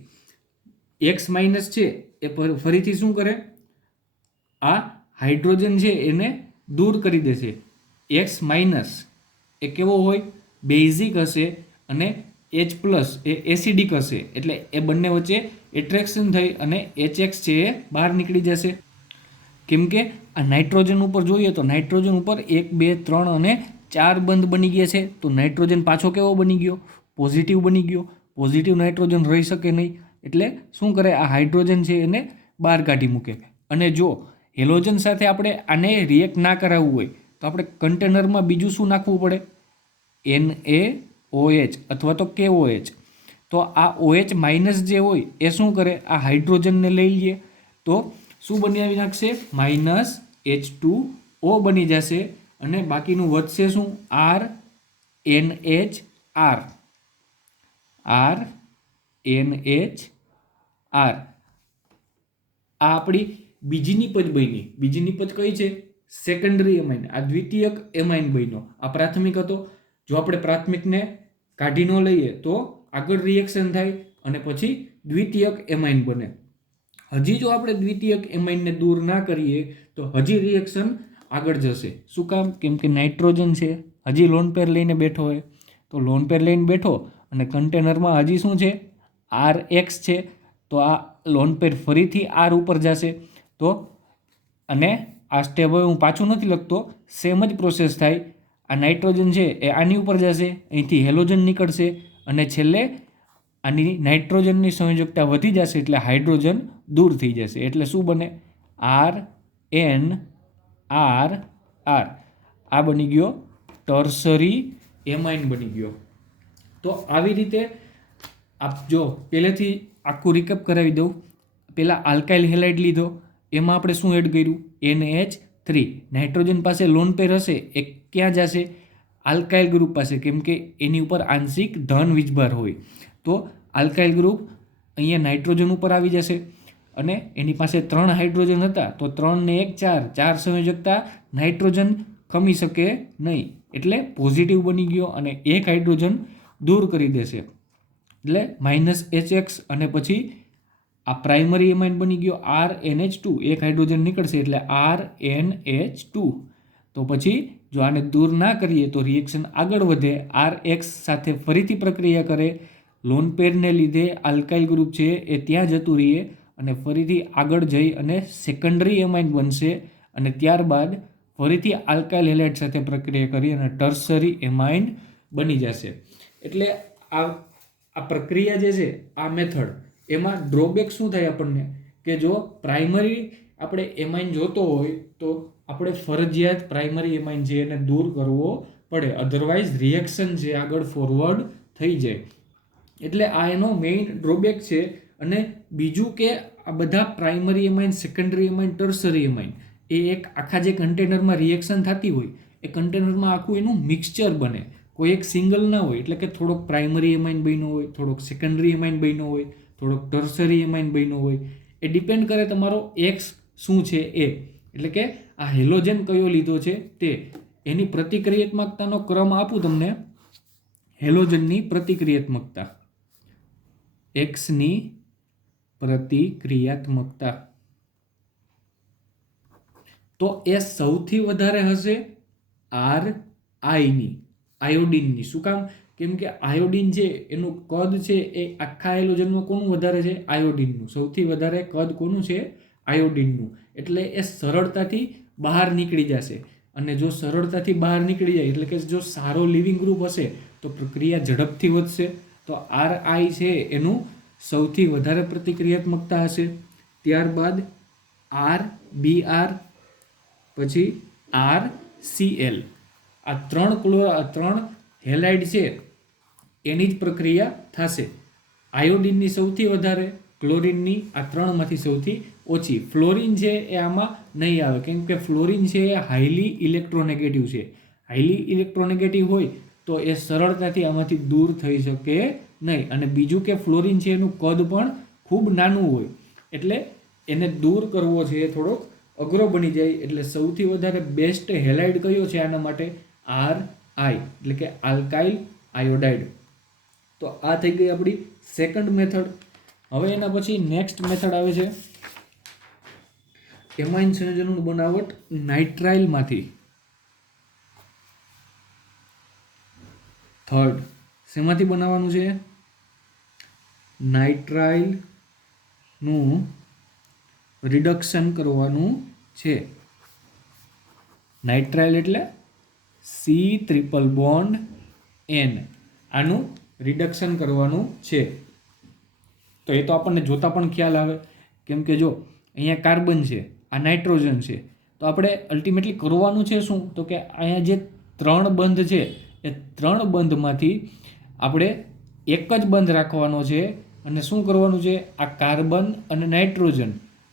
X માઇનસ છે એ ફરીથી શું કરે? આ હાઇડ્રોજન છે એને દૂર કરી દેશે. X માઇનસ એ કેવો હોય? બેઝિક હશે અને H પ્લસ એ એસિડિક હશે, એટલે એ બંને વચ્ચે એટ્રેક્શન થઈ અને HX છે એ બહાર નીકળી જશે. કેમ કે આ નાઇટ્રોજન ઉપર જોઈએ તો નાઇટ્રોજન ઉપર 1, 2, 3 અને 4 બંધ બની ગયા છે. તો નાઇટ્રોજન પાછો કેવો બની ગયો? પોઝિટિવ બની ગયો. પોઝિટિવ નાઇટ્રોજન રહી શકે નહીં, એટલે શું કરે? આ હાઇડ્રોજન છે એને બહાર કાઢી મૂકે. અને જો હેલોજન સાથે આપણે આને રિએક્ટ ના કરાવવું હોય તો આપણે કન્ટેનરમાં બીજું શું નાખવું પડે? NaOH અથવા તો KOH. તો આ OH માઇનસ જે હોય એ શું કરે? આ હાઇડ્રોજનને લઈ લઈએ તો શું બનાવી નાખશે? માઇનસ H2O બની જશે અને બાકીનું વધશે શું? RNH. આ આપણી બીજી નિપજ બની. બીજી નિપજ કઈ છે? Secondary amine. આ દ્વિતીયક એમાઇન બન્યો. આ પ્રાથમિક હતો. જો આપણે પ્રાથમિકને કાઢી ન લઈએ તો આગળ રિએક્શન થાય અને પછી દ્વિતીયક એમાઇન બને. હજી જો આપણે દ્વિતીયક એમાઇનને દૂર ના કરીએ તો હજી રિએક્શન આગળ જશે. શું કામ? કેમ કે નાઇટ્રોજન છે હજી લોન પેર લઈને બેઠો હોય, તો લોન પેર લઈને બેઠો અને કન્ટેનરમાં હજી શું છે? RX છે. તો આ લોન પેર ફરીથી R ઉપર જશે. તો અને આ સ્ટેપ હવે હું પાછું નથી લખતો, સેમ જ પ્રોસેસ થાય. આ નાઇટ્રોજન છે એ આની ઉપર જશે, અહીંથી હેલોજન નીકળશે અને છેલ્લે આની નાઇટ્રોજનની સંયોજકતા વધી જશે એટલે હાઇડ્રોજન દૂર થઈ જશે. એટલે શું બને? RNR. આ બની ગયો ટર્સરી એમાઇન બની ગયો. તો આવી રીતે આપ જો પહેલેથી આખું રિકેપ કરાવી દઉં. પહેલાં આલ્કાઇલ હેલાઇડ લીધો, એમાં આપણે શું એડ કર્યું? NH3. નાઇટ્રોજન પાસે લોન પેર હશે એ ક્યાં જશે? આલ્કાઇલ ગ્રુપ પાસે, કેમ કે એની ઉપર આંશિક ધન વીજભાર હોય. તો આલ્કાઇલ ગ્રુપ અહીંયા નાઇટ્રોજન ઉપર આવી જશે અને એની પાસે 3 હાઇડ્રોજન હતા તો 3 ને 1 4 સંયોજકતા નાઇટ્રોજન ખમી શકે નહીં, એટલે પોઝિટિવ બની ગયો અને એક હાઇડ્રોજન દૂર કરી દેશે, એટલે -HX અને પછી આ પ્રાઇમરી એમાઇન બની ગયો RNH2, એક હાઇડ્રોજન નીકળશે એટલે RNH2. તો પછી જો આને દૂર ના કરીએ તો રિએક્શન આગળ વધે, RX સાથે ફરીથી પ્રક્રિયા કરે, લોન પેરને લીધે આલ્કાઇલ ગ્રુપ છે એ ત્યાં જતું રહીએ અને ફરીથી આગળ જઈ અને સેકન્ડરી એમાઇન બનશે અને ત્યારબાદ ફરીથી આલ્કાઇલ હેલાઇડ સાથે પ્રક્રિયા કરી અને ટર્સરી એમાઇન બની જશે. એટલે આ પ્રક્રિયા જે છે આ મેથડ, એમાં ડ્રોબેક શું થાય આપણને કે જો પ્રાઇમરી આપણે એમાઇન જોતો હોય તો આપણે ફરજિયાત પ્રાઇમરી એમાઇન છે એને દૂર કરવો પડે, અધરવાઇઝ રિએક્શન છે આગળ ફોરવર્ડ થઈ જાય. એટલે આ એનો મેઇન ડ્રોબેક છે. અને બીજું કે આ બધા primary amine, secondary amine, tertiary amine એ એક આખા જે કન્ટેનરમાં રિએક્શન થતી હોય એ કન્ટેનરમાં આખું એનું મિક્સચર બને, કોઈ એક સિંગલ ના હોય. એટલે કે થોડોક પ્રાઇમરી એમાઇન બન્યો હોય, થોડોક સેકન્ડરી એમાઇન બન્યો હોય, થોડોક ટર્સરી એમાઇન બન્યો હોય. એ ડિપેન્ડ કરે તમારો એક્સ શું છે એ, એટલે કે આ હેલોજન કયો લીધો છે તે. એની પ્રતિક્રિયાત્મકતાનો ક્રમ આપું તમને. હેલોજનની પ્રતિક્રિયાત્મકતા, એક્સની પ્રતિક્રિયાત્મકતા તો એ સૌથી વધારે હશે RI-ની, આયોડિનની. શું કામ? કેમ કે આયોડિન છે એનું કદ છે એ આખા હેલોજનમાં કોનું વધારે છે? આયોડિનનું. સૌથી વધારે કદ કોનું છે? આયોડિનનું. એટલે એ સરળતાથી બહાર નીકળી જશે. અને જો સરળતાથી બહાર નીકળી જાય એટલે કે જો સારો લિવિંગ ગ્રુપ હશે તો પ્રક્રિયા ઝડપથી વધશે. તો RI છે એનું સૌથી વધારે પ્રતિક્રિયાત્મકતા હશે. ત્યારબાદ RBr, પછી RCl. આ ત્રણ હેલાઇડ છે એની જ પ્રક્રિયા થશે. આયોડિનની સૌથી વધારે, ક્લોરિનની આ ત્રણમાંથી સૌથી ઓછી. ફ્લોરિન છે એ આમાં નહીં આવે, કેમ કે ફ્લોરિન છે એ હાઈલી ઇલેક્ટ્રોનેગેટિવ છે. હાઈલી ઇલેક્ટ્રોનેગેટિવ હોય તો એ સરળતાથી આમાંથી દૂર થઈ શકે નહીં. અને બીજું કે ફ્લોરિન છે એનું કદ પણ ખૂબ નાનું હોય, એટલે એને દૂર કરવો છે એ થોડોક અઘરો બની જાય. એટલે સૌથી વધારે બેસ્ટ હેલાઇડ કયો છે આના માટે? RI, એટલે કે આલ્કાઇલ આયોડાઇડ. તો આ થઈ ગઈ આપણી સેકન્ડ મેથડ. હવે એના પછી નેક્સ્ટ મેથડ આવે છે એમાઇન સંયોજનોનું બનાવટ નાઇટ્રાઇલમાંથી. થર્ડ શેમાંથી બનાવવાનું છે? નાઇટ્રાઇલનું રિડક્શન કરવાનું છે. નાઇટ્રાઇલ એટલે C≡N, આનું રિડક્શન કરવાનું છે. તો એ તો આપણને જોતા પણ ખ્યાલ આવે, કેમ કે જો અહીંયા કાર્બન છે, આ નાઇટ્રોજન છે, તો આપણે અલ્ટિમેટલી કરવાનું છે શું? તો કે અહીંયા જે 3 બંધ છે એ 3 બંધમાંથી આપણે એક જ બંધ રાખવાનો છે. અને શું કરવાનું છે? આ કાર્બન અને નાઇટ્રોજન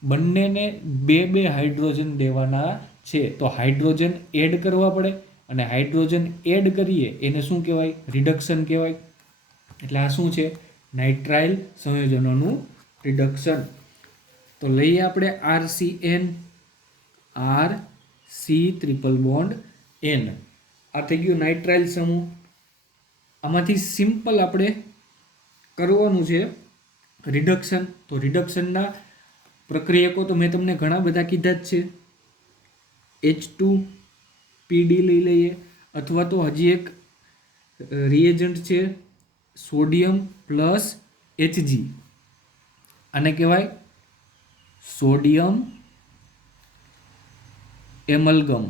બંનેને 2 હાઇડ્રોજન દેવાના છે. તો હાઇડ્રોજન એડ કરવા પડે, અને હાઇડ્રોજન એડ કરીએ એને શું કહેવાય? રિડક્શન કહેવાય. એટલે આ શું છે? નાઇટ્રાઇલ સંયોજનોનું રિડક્શન. તો લઈએ આપણે RCN, RC≡N. આ થઈ ગયું નાઇટ્રાઇલ સમૂહ. આમાંથી સિમ્પલ આપણે કરવાનું છે રિડક્શન. તો રિડક્શનના પ્રક્રિયકો તો મેં તમને ઘણા બધા કીધા જ છે. H2PD લઈ લઈએ, અથવા તો હજી એક રિએજન્ટ છે સોડિયમ પ્લસ Hg. આને કહેવાય સોડિયમ એમલગમ.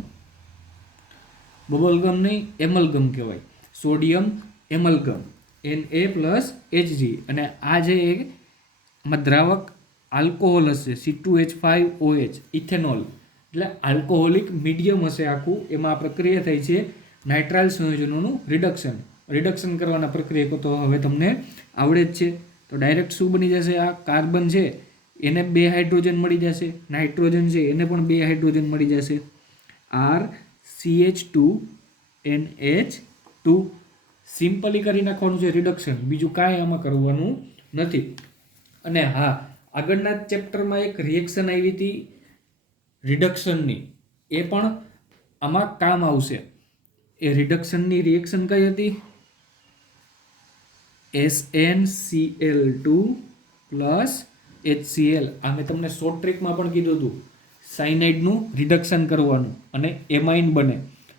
બબલગમ નહીં, એમલગમ કહેવાય. Sodium amalgam, Na+Hg. અને આ જે એમાં દ્રાવક આલ્કોહોલ હશે, C2H5OH, ઇથેનોલ. એટલે આલ્કોહોલિક મીડિયમ હશે આખું. એમાં આ પ્રક્રિયા થઈ છે નાઇટ્રાઇલ સંયોજનોનું રિડક્શન. રિડક્શન કરવાના પ્રક્રિયકો તો હવે તમને આવડે જ છે. તો ડાયરેક્ટ શું બની જશે? આ કાર્બન છે એને 2 હાઇડ્રોજન મળી જશે, નાઇટ્રોજન છે એને પણ 2 હાઇડ્રોજન મળી જશે, RCH2NH2. સિમ્પલી કરી નાખવાનું છે રિડક્શન, બીજું કાંઈ આમાં કરવાનું નથી. અને હા, આગળના ચેપ્ટરમાં એક રિએક્શન આવી હતી રિડક્શનની, એ પણ આમાં કામ આવશે. એ રિડક્શનની રિએક્શન કઈ હતી? SnCl2 plus HCl. આ મેં તમને શોર્ટ ટ્રીકમાં પણ કીધું હતું, સાયનાઇડનું રિડક્શન કરવાનું અને એમાઇન બને,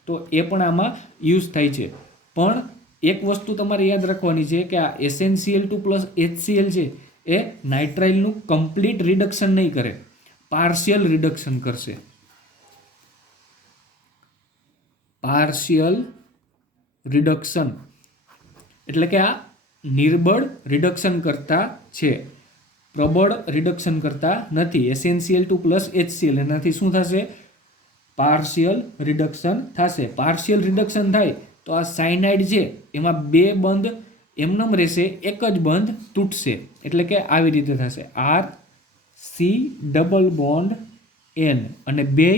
તો એ પણ આમાં યુઝ થાય છે. પણ એક વસ્તુ તમારે યાદ રાખવાની છે કે આ SnCl2 પ્લસ HCl છે એ નાઇટ્રાઇલનું કમ્પ્લીટ રિડક્શન નહીં કરે, પાર્શિયલ રિડક્શન કરશે. પાર્શિયલ રિડક્શન એટલે કે આ નિર્બળ રિડક્શન કરતા છે, પ્રબળ રિડક્શન કરતા નથી. SnCl2 પ્લસ HCl એનાથી શું થશે? પાર્શિયલ રિડક્શન થશે. પાર્શિયલ રિડક્શન થાય તો આ સાયનાઇડ છે એમાં બે બંધ એમનેમ રહેશે, એક જ બંધ તૂટશે. એટલે કે આવી રીતે થશે RC≡N અને બે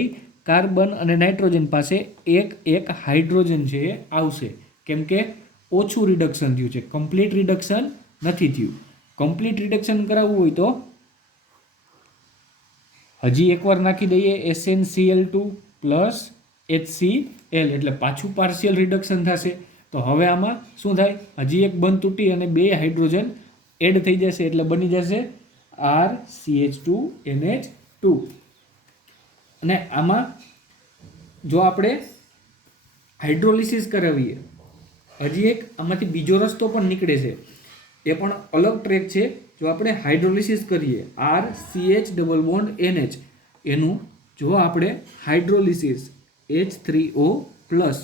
કાર્બન અને નાઇટ્રોજન પાસે એક હાઇડ્રોજન છે એ આવશે, કેમ કે ઓછું રિડક્શન થયું છે, કમ્પ્લીટ રિડક્શન નથી થયું. કમ્પ્લીટ રિડક્શન કરાવવું હોય તો હજી એકવાર નાખી દઈએ SnCl2 પ્લસ HCl એટલે પાછું પાર્શિયલ રિડક્શન થશે. તો હવે આમાં શું થાય? હજી એક બંધ તૂટી અને બે હાઇડ્રોજન એડ થઈ જશે એટલે બની જશે RCH2NH2. અને આમાં જો આપણે હાઇડ્રોલિસિસ કરાવીએ, હજી એક આમાંથી બીજો રસ્તો પણ નીકળે છે, એ પણ અલગ ટ્રેક છે. જો આપણે હાઇડ્રોલિસિસ કરીએ RCH≡NH એનું જો આપણે હાઇડ્રોલિસિસ H3O પ્લસ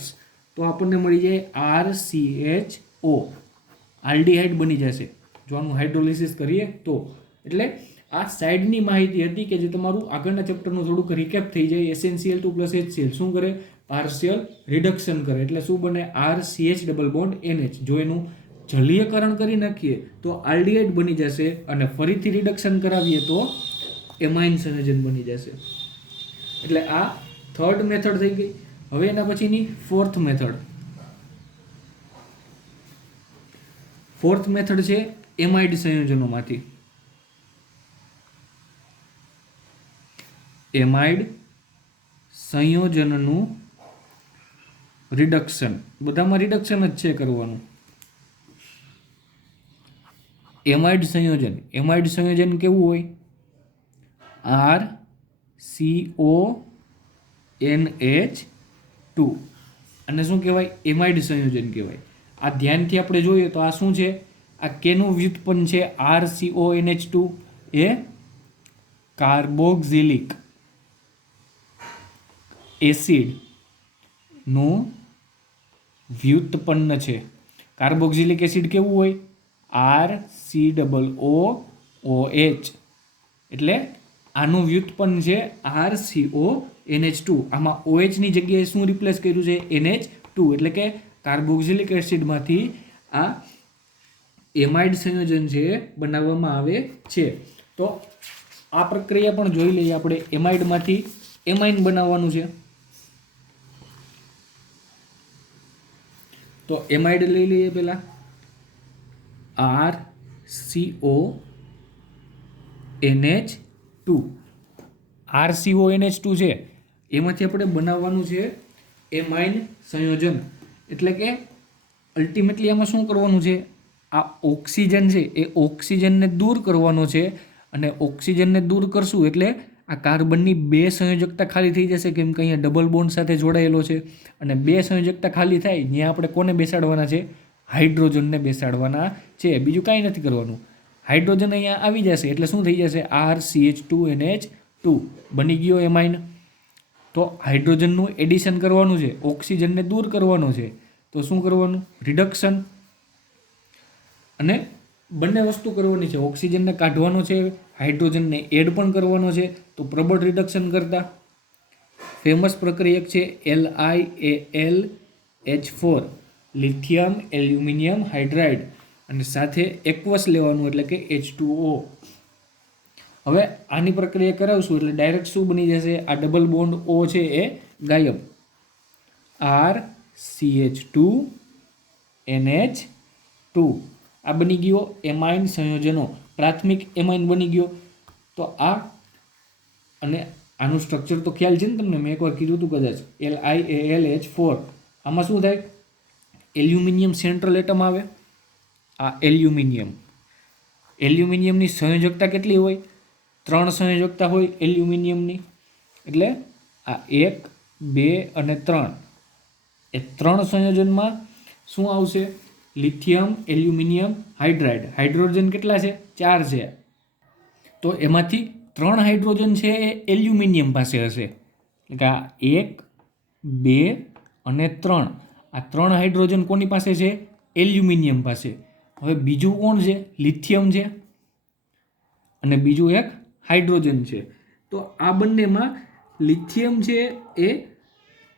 તો આપણને મળી જાય RCHO, આલ્ડીહાઇડ બની જશે જો આનું હાઇડ્રોલિસિસ કરીએ તો. એટલે આ સાઈડની માહિતી હતી કે જે તમારું આગળના ચેપ્ટરનું થોડુંક રિકેપ થઈ જાય. SnCl2 પ્લસ HCl શું કરે? પાર્શિયલ રિડક્શન કરે. એટલે શું બને? RCH≡NH. જો એનું જલીયકરણ કરી નાખીએ તો આલ્ડીહાઇડ બની જશે અને ફરીથી રિડક્શન કરાવીએ તો એમાઇન સંયોજન બની જશે. એટલે આ થર્ડ મેથડ થઈ ગઈ. હવે એના પછીની ફોર્થ મેથડ. ફોર્થ મેથડ છે એમાઇડ સંયોજનોમાંથી. એમાઇડ સંયોજનનું રિડક્શન, બધામાં રિડક્શન જ છે કરવાનું. એમાઇડ સંયોજન કેવું હોય? RCONH2 અને શું કહેવાય? એમાઇડ સંયોજન કહેવાય. આ ધ્યાનથી આપણે જોઈએ તો આ શું છે? આ કેનું વ્યુત્પન્ન છે? RCONH2 એ કાર્બોક્સિલિક એસિડનું વ્યુત્પન્ન છે. કાર્બોક્સિલિક એસિડ કેવું હોય? RCOOH. એટલે આનું વ્યુત્પન્ન છે RCONH2. આમાં OH ની જગ્યાએ શું રિપ્લેસ કર્યું છે? NH2. એટલે કે કાર્બોક્સિલિક એસિડમાંથી આ એમાઇડ સંયોજન છે બનાવવામાં આવે છે. તો આ પ્રક્રિયા પણ જોઈ લઈએ આપણે. એમાઇડમાંથી એમાઇન બનાવવાનું છે. તો એમાઇડ લઈ લઈએ પહેલા. RCONH2. RCONH2 છે એમાંથી આપણે બનાવવાનું છે એમાઇન સંયોજન. એટલે કે અલ્ટિમેટલી આમાં શું કરવાનું છે? આ ઓક્સિજન છે એ ઓક્સિજનને દૂર કરવાનો છે અને ઓક્સિજનને દૂર કરશું એટલે આ કાર્બનની બે સંયોજકતા ખાલી થઈ જશે, કેમ કે અહીંયા ડબલ બોન્ડ સાથે જોડાયેલો છે. અને બે સંયોજકતા ખાલી થાય ત્યાં આપણે કોને બેસાડવાના છે? હાઇડ્રોજનને બેસાડવાના છે. બીજું કાંઈ નથી કરવાનું. હાઇડ્રોજન અહીંયા આવી જશે એટલે શું થઈ જશે? RCH2NH2 બની ગયો એમાઇન. તો હાઇડ્રોજનનું એડિશન કરવાનું છે, ઓક્સિજનને દૂર કરવાનો છે. તો શું કરવાનું? રિડક્શન. અને બંને વસ્તુ કરવાની છે. ઓક્સિજનને કાઢવાનો છે, હાઇડ્રોજનને એડ પણ કરવાનો છે. તો પ્રબળ રિડક્શન કરતા ફેમસ પ્રક્રિયક છે LiAlH4, લિથિયમ એલ્યુમિનિયમ હાઇડ્રાઇડ, અને સાથે એક્વસ લેવાનું એટલે કે H2O. હવે આની પ્રક્રિયા કરાવશું એટલે ડાયરેક્ટ શું બની જશે? આ ડબલ બોન્ડ O છે એ ગાયબ. RCH2NH2 આ બની ગયો એમાઇન સંયોજનો. પ્રાથમિક એમાઇન બની ગયો. તો આ અને આનું સ્ટ્રક્ચર તો ખ્યાલ છે ને તમને, મેં એકવાર કીધું હતું કદાચ, LiAlH4. આમાં શું થાય, એલ્યુમિનિયમ સેન્ટ્રલ એટમ આવે, આ એલ્યુમિનિયમની સંયોજકતા કેટલી હોય, 3 સંયોજકતા હોય એલ્યુમિનિયમની, એટલે આ 1, 2 અને 3, એ 3 સંયોજનમાં શું આવશે, લિથિયમ એલ્યુમિનિયમ હાઇડ્રાઇડ. હાઇડ્રોજન કેટલા છે, 4 છે, તો એમાંથી 3 હાઇડ્રોજન છે એ એલ્યુમિનિયમ પાસે હશે, એટલે આ 1, 2 અને 3, આ 3 હાઇડ્રોજન કોની પાસે છે, એલ્યુમિનિયમ પાસે. હવે બીજું કોણ છે, લિથિયમ છે અને બીજું એક હાઇડ્રોજન છે. તો આ બંનેમાં લિથિયમ છે એ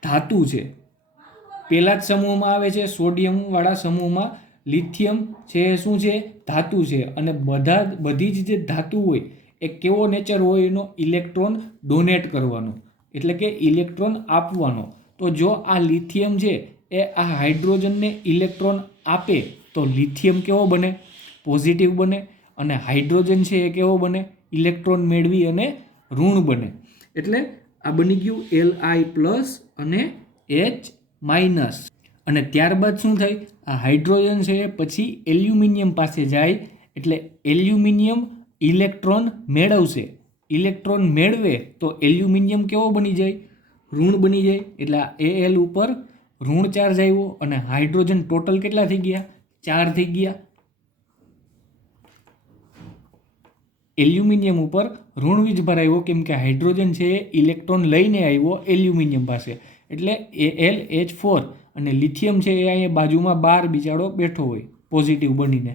ધાતુ છે, પહેલા જ સમૂહમાં આવે છે, સોડિયમવાળા સમૂહમાં લિથિયમ છે એ શું છે, ધાતુ છે. અને બધી જ જે ધાતુ હોય એ કેવો નેચર હોય, એનો ઇલેક્ટ્રોન ડોનેટ કરવાનો, એટલે કે ઇલેક્ટ્રોન આપવાનો. તો જો આ લિથિયમ છે એ આ હાઇડ્રોજનને ઇલેક્ટ્રોન આપે તો લિથિયમ કેવો બને, પોઝિટિવ બને, અને હાઇડ્રોજન છે એ કેવો બને, ઇલેક્ટ્રોન મેળવી અને ઋણ બને. એટલે આ બની ગયું Li+ અને H-. અને ત્યારબાદ શું થાય, આ હાઇડ્રોજન છે પછી એલ્યુમિનિયમ પાસે જાય, એટલે એલ્યુમિનિયમ ઇલેક્ટ્રોન મેળવશે, ઇલેક્ટ્રોન મેળવે તો એલ્યુમિનિયમ કેવો બની જાય, ઋણ બની જાય. એટલે આ Al ઉપર ઋણ ચાર્જ આવ્યો અને હાઇડ્રોજન ટોટલ કેટલા થઈ ગયા, 4 થઈ ગયા. એલ્યુમિનિયમ ઉપર ઋણ વીજભાર આવ્યો કેમ કે હાઇડ્રોજન છે એ ઇલેક્ટ્રોન લઈને આવ્યો એલ્યુમિનિયમ પાસે, એટલે AlH4. અને લિથિયમ છે એ અહીંયા બાજુમાં 12 બિચારો બેઠો હોય પોઝિટિવ બનીને.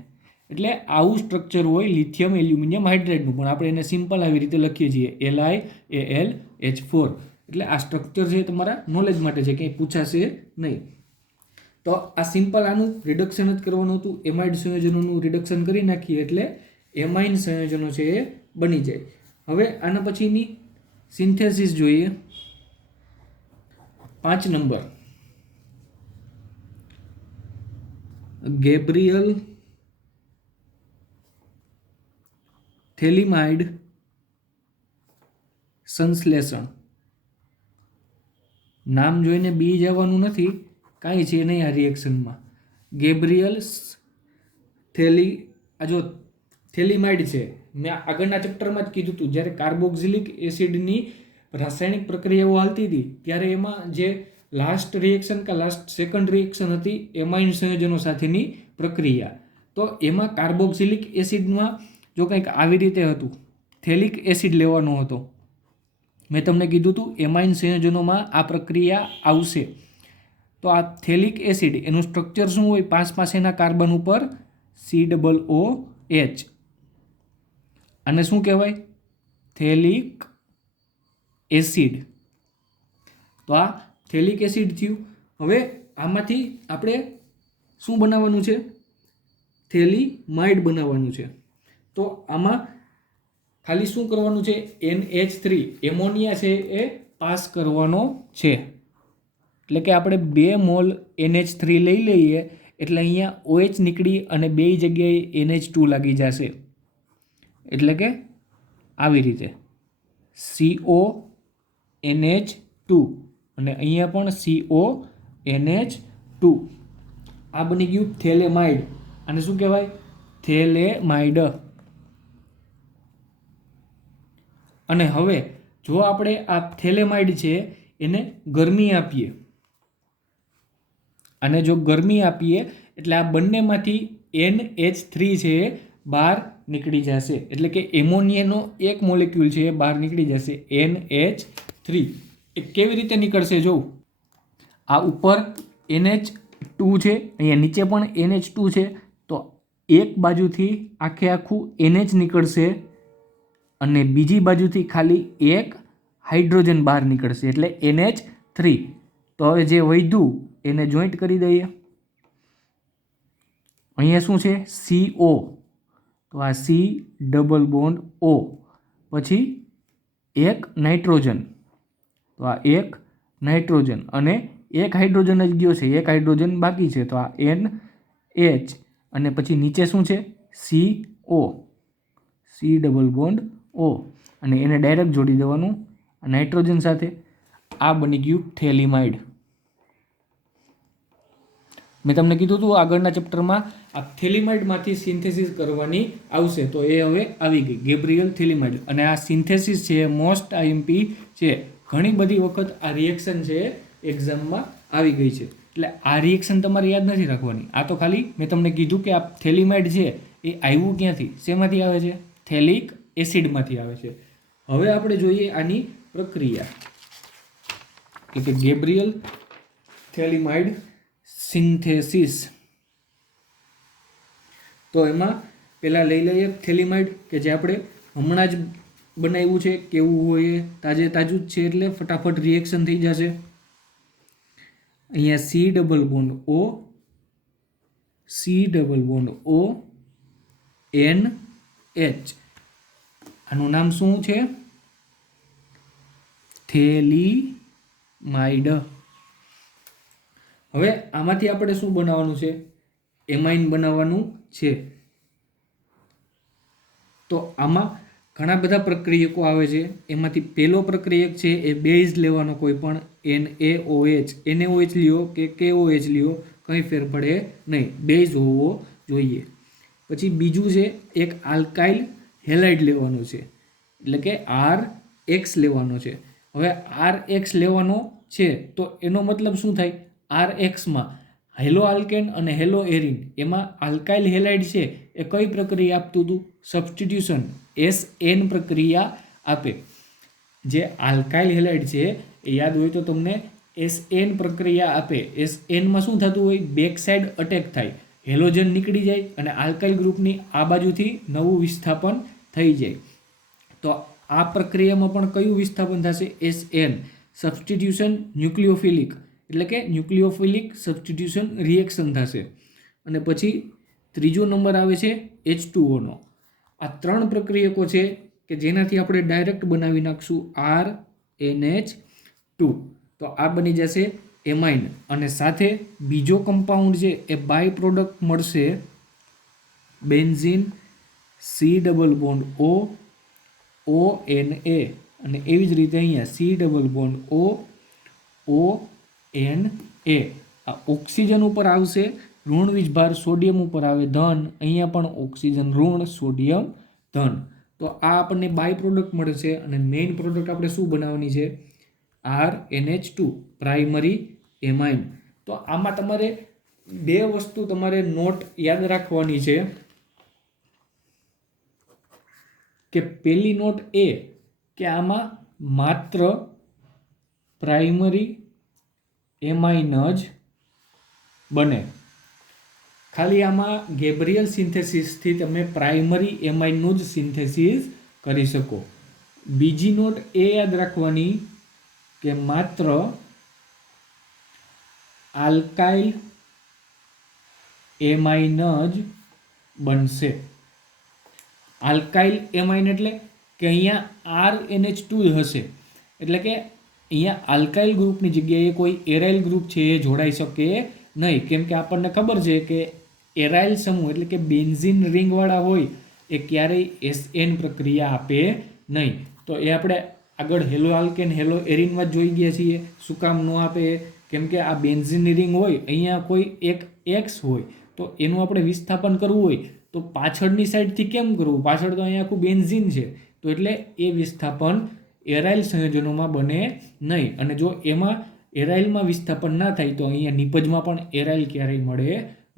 એટલે આવું સ્ટ્રક્ચર હોય લિથિયમ એલ્યુમિનિયમ હાઇડ્રાઇડનું, પણ આપણે એને સિમ્પલ આવી રીતે લખીએ છીએ LiAlH4. એટલે આ સ્ટ્રક્ચર છે તમારા નોલેજ માટે છે, કંઈ પૂછાશે નહીં. તો આ સિમ્પલ આનું રિડક્શન જ કરવાનું હતું, એમાઇડ સંયોજનોનું રિડક્શન કરી નાખીએ એટલે એમાઇન સંયોજનો છે એ બની જાય. હવે આના પછીની સિન્થેસિસ જોઈએ. 5 નંબર, ગેબ્રિયલ થેલિમાઇડ સંશ્લેષણ. નામ જોઈને બી જવાનું નથી, કાંઈ છે નહીં આ રિએક્શનમાં. ગેબ્રિયલ થેલિમાઇડ છે, મેં આગળના ચેપ્ટરમાં જ કીધું હતું, જ્યારે કાર્બોક્સિલિક એસિડની રાસાયણિક પ્રક્રિયાઓ હાલતી હતી ત્યારે એમાં જે લાસ્ટ રિએક્શન કે લાસ્ટ સેકન્ડ રિએક્શન હતી એમાઇન સંયોજનો સાથેની પ્રક્રિયા, તો એમાં કાર્બોક્સિલિક એસિડમાં જો કંઈક આવી રીતે હતું, થેલિક એસિડ લેવાનો હતો. મેં તમને કીધું હતું એમાઇન સંયોજનોમાં આ પ્રક્રિયા આવશે. તો આ થેલિક એસિડ એનું સ્ટ્રક્ચર શું હોય, 5 પાસેના કાર્બન ઉપર COOH, આને શું કહેવાય, થેલિક એસિડ. તો આ થેલિક એસિડ થયું. હવે આમાંથી આપણે શું બનાવવાનું છે, થેલિમાઇડ બનાવવાનું છે. તો આમાં ખાલી શું કરવાનું છે, NH3 એમોનિયા છે એ પાસ કરવાનો છે. એટલે કે આપણે 2 મોલ NH3 લઈ લઈએ એટલે અહીંયા OH નીકળી અને 2 જગ્યાએ NH2 લાગી જશે. એટલે કે આવી રીતે CONH2 અને અહીંયા પણ CONH2. આ બની ગયું થેલેમાઇડ. આને શું કહેવાય, થેલેમાઇડ. અને હવે જો આપણે આ થેલેમાઇડ છે એને ગરમી આપીએ, અને જો ગરમી આપીએ એટલે આ બંનેમાંથી NH3 છે એ બહાર નીકળી જશે. એટલે કે એમોનિયાનો એક મોલેક્યુલ છે એ બહાર નીકળી જશે, NH3. એ કેવી રીતે નીકળશે, જોઉં, આ ઉપર NH2 છે, અહીંયા નીચે પણ NH2 છે, તો એક બાજુથી આખું NH નીકળશે અને બીજી બાજુથી ખાલી એક હાઇડ્રોજન બહાર નીકળશે, એટલે NH3. તો હવે જે વધ્યું એને જોઈન્ટ કરી દઈએ. અહીંયા શું છે, CO, તો આ C ડબલ બોન્ડ O, પછી એક નાઇટ્રોજન, તો આ એક નાઇટ્રોજન અને એક હાઇડ્રોજન જ ગયો છે, એક હાઇડ્રોજન બાકી છે, તો આ NH, અને પછી નીચે શું છે, CO, C double bond O, અને એને ડાયરેક્ટ જોડી દેવાનું નાઇટ્રોજન સાથે. આ બની ગયું થેલિમાઇડ. મેં તમને કીધું હતું આગળના ચેપ્ટરમાં આ થેલિમાઇડમાંથી સિન્થેસિસ કરવાની આવશે, તો એ હવે આવી ગઈ ગેબ્રિયલ થેલિમાઇડ. અને આ સિન્થેસિસ છે મોસ્ટ આઈએમપી છે. ઘણી બધી વખત આ રિએક્શન છે એક્ઝામમાં આવી ગઈ છે, એટલે આ રિએક્શન તમારે યાદ નથી રાખવાની. આ તો ખાલી મેં તમને કીધું કે આ થેલિમાઇડ છે એ આવ્યું ક્યાંથી, શેમાંથી આવે છે? થેલિક એસિડમાંથી આવે છે. હવે આપણે જોઈએ આની પ્રક્રિયા, એટલે કે ગેબ્રિયલ થેલિમાઇડ સિન્થેસિસ. તો એમાં પહેલાં લઈ લઈએ થેલિમાઇડ કે જે આપણે હમણાં જ બનાવ્યું છે. કેવું હોય, તાજે તાજું જ છે એટલે ફટાફટ રિએક્શન થઈ જશે. અહીંયા C double bond O, C double bond O, N H. આનું નામ શું છે? થેલિમાઇડ. હવે આમાંથી આપણે શું બનાવવાનું છે? એમાઇન બનાવવાનું છે. તો આમાં ઘણા બધા પ્રક્રિયકો આવે છે. એમાંથી પહેલો પ્રક્રિયક છે એ બેઝ લેવાનો, કોઈ પણ NaOH, NaOH લ્યો કે KOH લ્યો, કંઈ ફેર પડે નહીં, બેઝ હોવો જોઈએ. પછી બીજું છે એક આલ્કાઇલ હેલાઇડ લેવાનું છે, એટલે કે RX લેવાનો છે. હવે RX લેવાનો છે તો એનો મતલબ શું થાય? RXમાં હેલો આલ્કેન અને હેલો એરિન, એમાં આલ્કાઇલ હેલાઇડ છે એ કઈ પ્રક્રિયા આપતું હતું? સબસ્ટિટ્યુશન, SN પ્રક્રિયા આપે. જે આલ્કાઇલ હેલાઇડ છે એ યાદ હોય તો તમને SN પ્રક્રિયા આપે. SNમાં શું થતું હોય? બેક સાઇડ અટેક થાય, હેલોજન નીકળી જાય અને આલ્કાઇલ ગ્રુપની આ બાજુથી નવું વિસ્થાપન થઈ જાય. તો આ પ્રક્રિયામાં પણ કયું વિસ્થાપન થશે? SN, સબસ્ટિટ્યુશન ન્યુક્લિયોફિલિક, એટલે કે ન્યુક્લિયોફિલિક સબસ્ટિટ્યુશન રિએક્શન થશે. અને પછી ત્રીજો નંબર આવે છે H2O નો. આ ત્રણ પ્રક્રિયકો છે કે જેનાથી આપણે ડાયરેક્ટ બનાવી નાખશું RNH2. તો આ બની જશે એમાઇન. અને સાથે બીજો કમ્પાઉન્ડ છે એ બાય પ્રોડક્ટ મળશે benzene, C double bond O, ONA. અને એવી જ રીતે અહીંયા C double bond O, ONA. આ ઓક્સિજન ઉપર આવશે ઋણ વીજભાર, સોડિયમ ઉપર આવે ધન. અહીંયા પણ ઓક્સિજન ઋણ, સોડિયમ ધન. તો આ આપણને બાય પ્રોડક્ટ મળે છે. અને મેઇન પ્રોડક્ટ આપણે શું બનાવવાની છે? RNH2, primary amine. તો આમાં તમારે બે વસ્તુ તમારે નોટ યાદ રાખવાની છે કે પહેલી નોટ એ કે આમાં માત્ર પ્રાઇમરી એમાઇન જ બને. ખાલી આમાં ગેબ્રિયલ સિન્થેસિસથી તમે પ્રાઇમરી એમાઇનનું જ સિન્થેસિસ કરી શકો. બીજી નોટ એ યાદ રાખવાની કે માત્ર આલ્કાઇલ એમાઇન જ બનશે. આલ્કાઇલ એમાઇન એટલે કે અહીંયા RNH2 હશે, એટલે કે અહીંયા આલ્કાઇલ ગ્રુપની જગ્યાએ કોઈ એરાઇલ ગ્રુપ છે એ જોડાઈ શકે નહીં. કેમ કે આપણને ખબર છે કે એરાઇલ સમૂહ એટલે કે બેન્ઝીન રિંગવાળા હોય એ ક્યારેય SN પ્રક્રિયા આપે નહીં. તો એ આપણે આગળ હેલો આલ્કેન, હેલો એરિનમાં જ જોઈ ગયા છીએ. શું કામ ન આપે? કેમ કે આ બેન્ઝીનની રિંગ હોય, અહીંયા કોઈ એક X હોય, તો એનું આપણે વિસ્થાપન કરવું હોય તો પાછળની સાઈડથી કેમ કરવું? પાછળ તો અહીંયા આખું બેન્ઝીન છે, તો એટલે એ વિસ્થાપન એરાઇલ સંયોજનોમાં બને નહીં. અને જો એમાં એરાઇલમાં વિસ્થાપન ના થાય તો અહીંયા નિપજમાં પણ એરાઇલ ક્યારેય મળે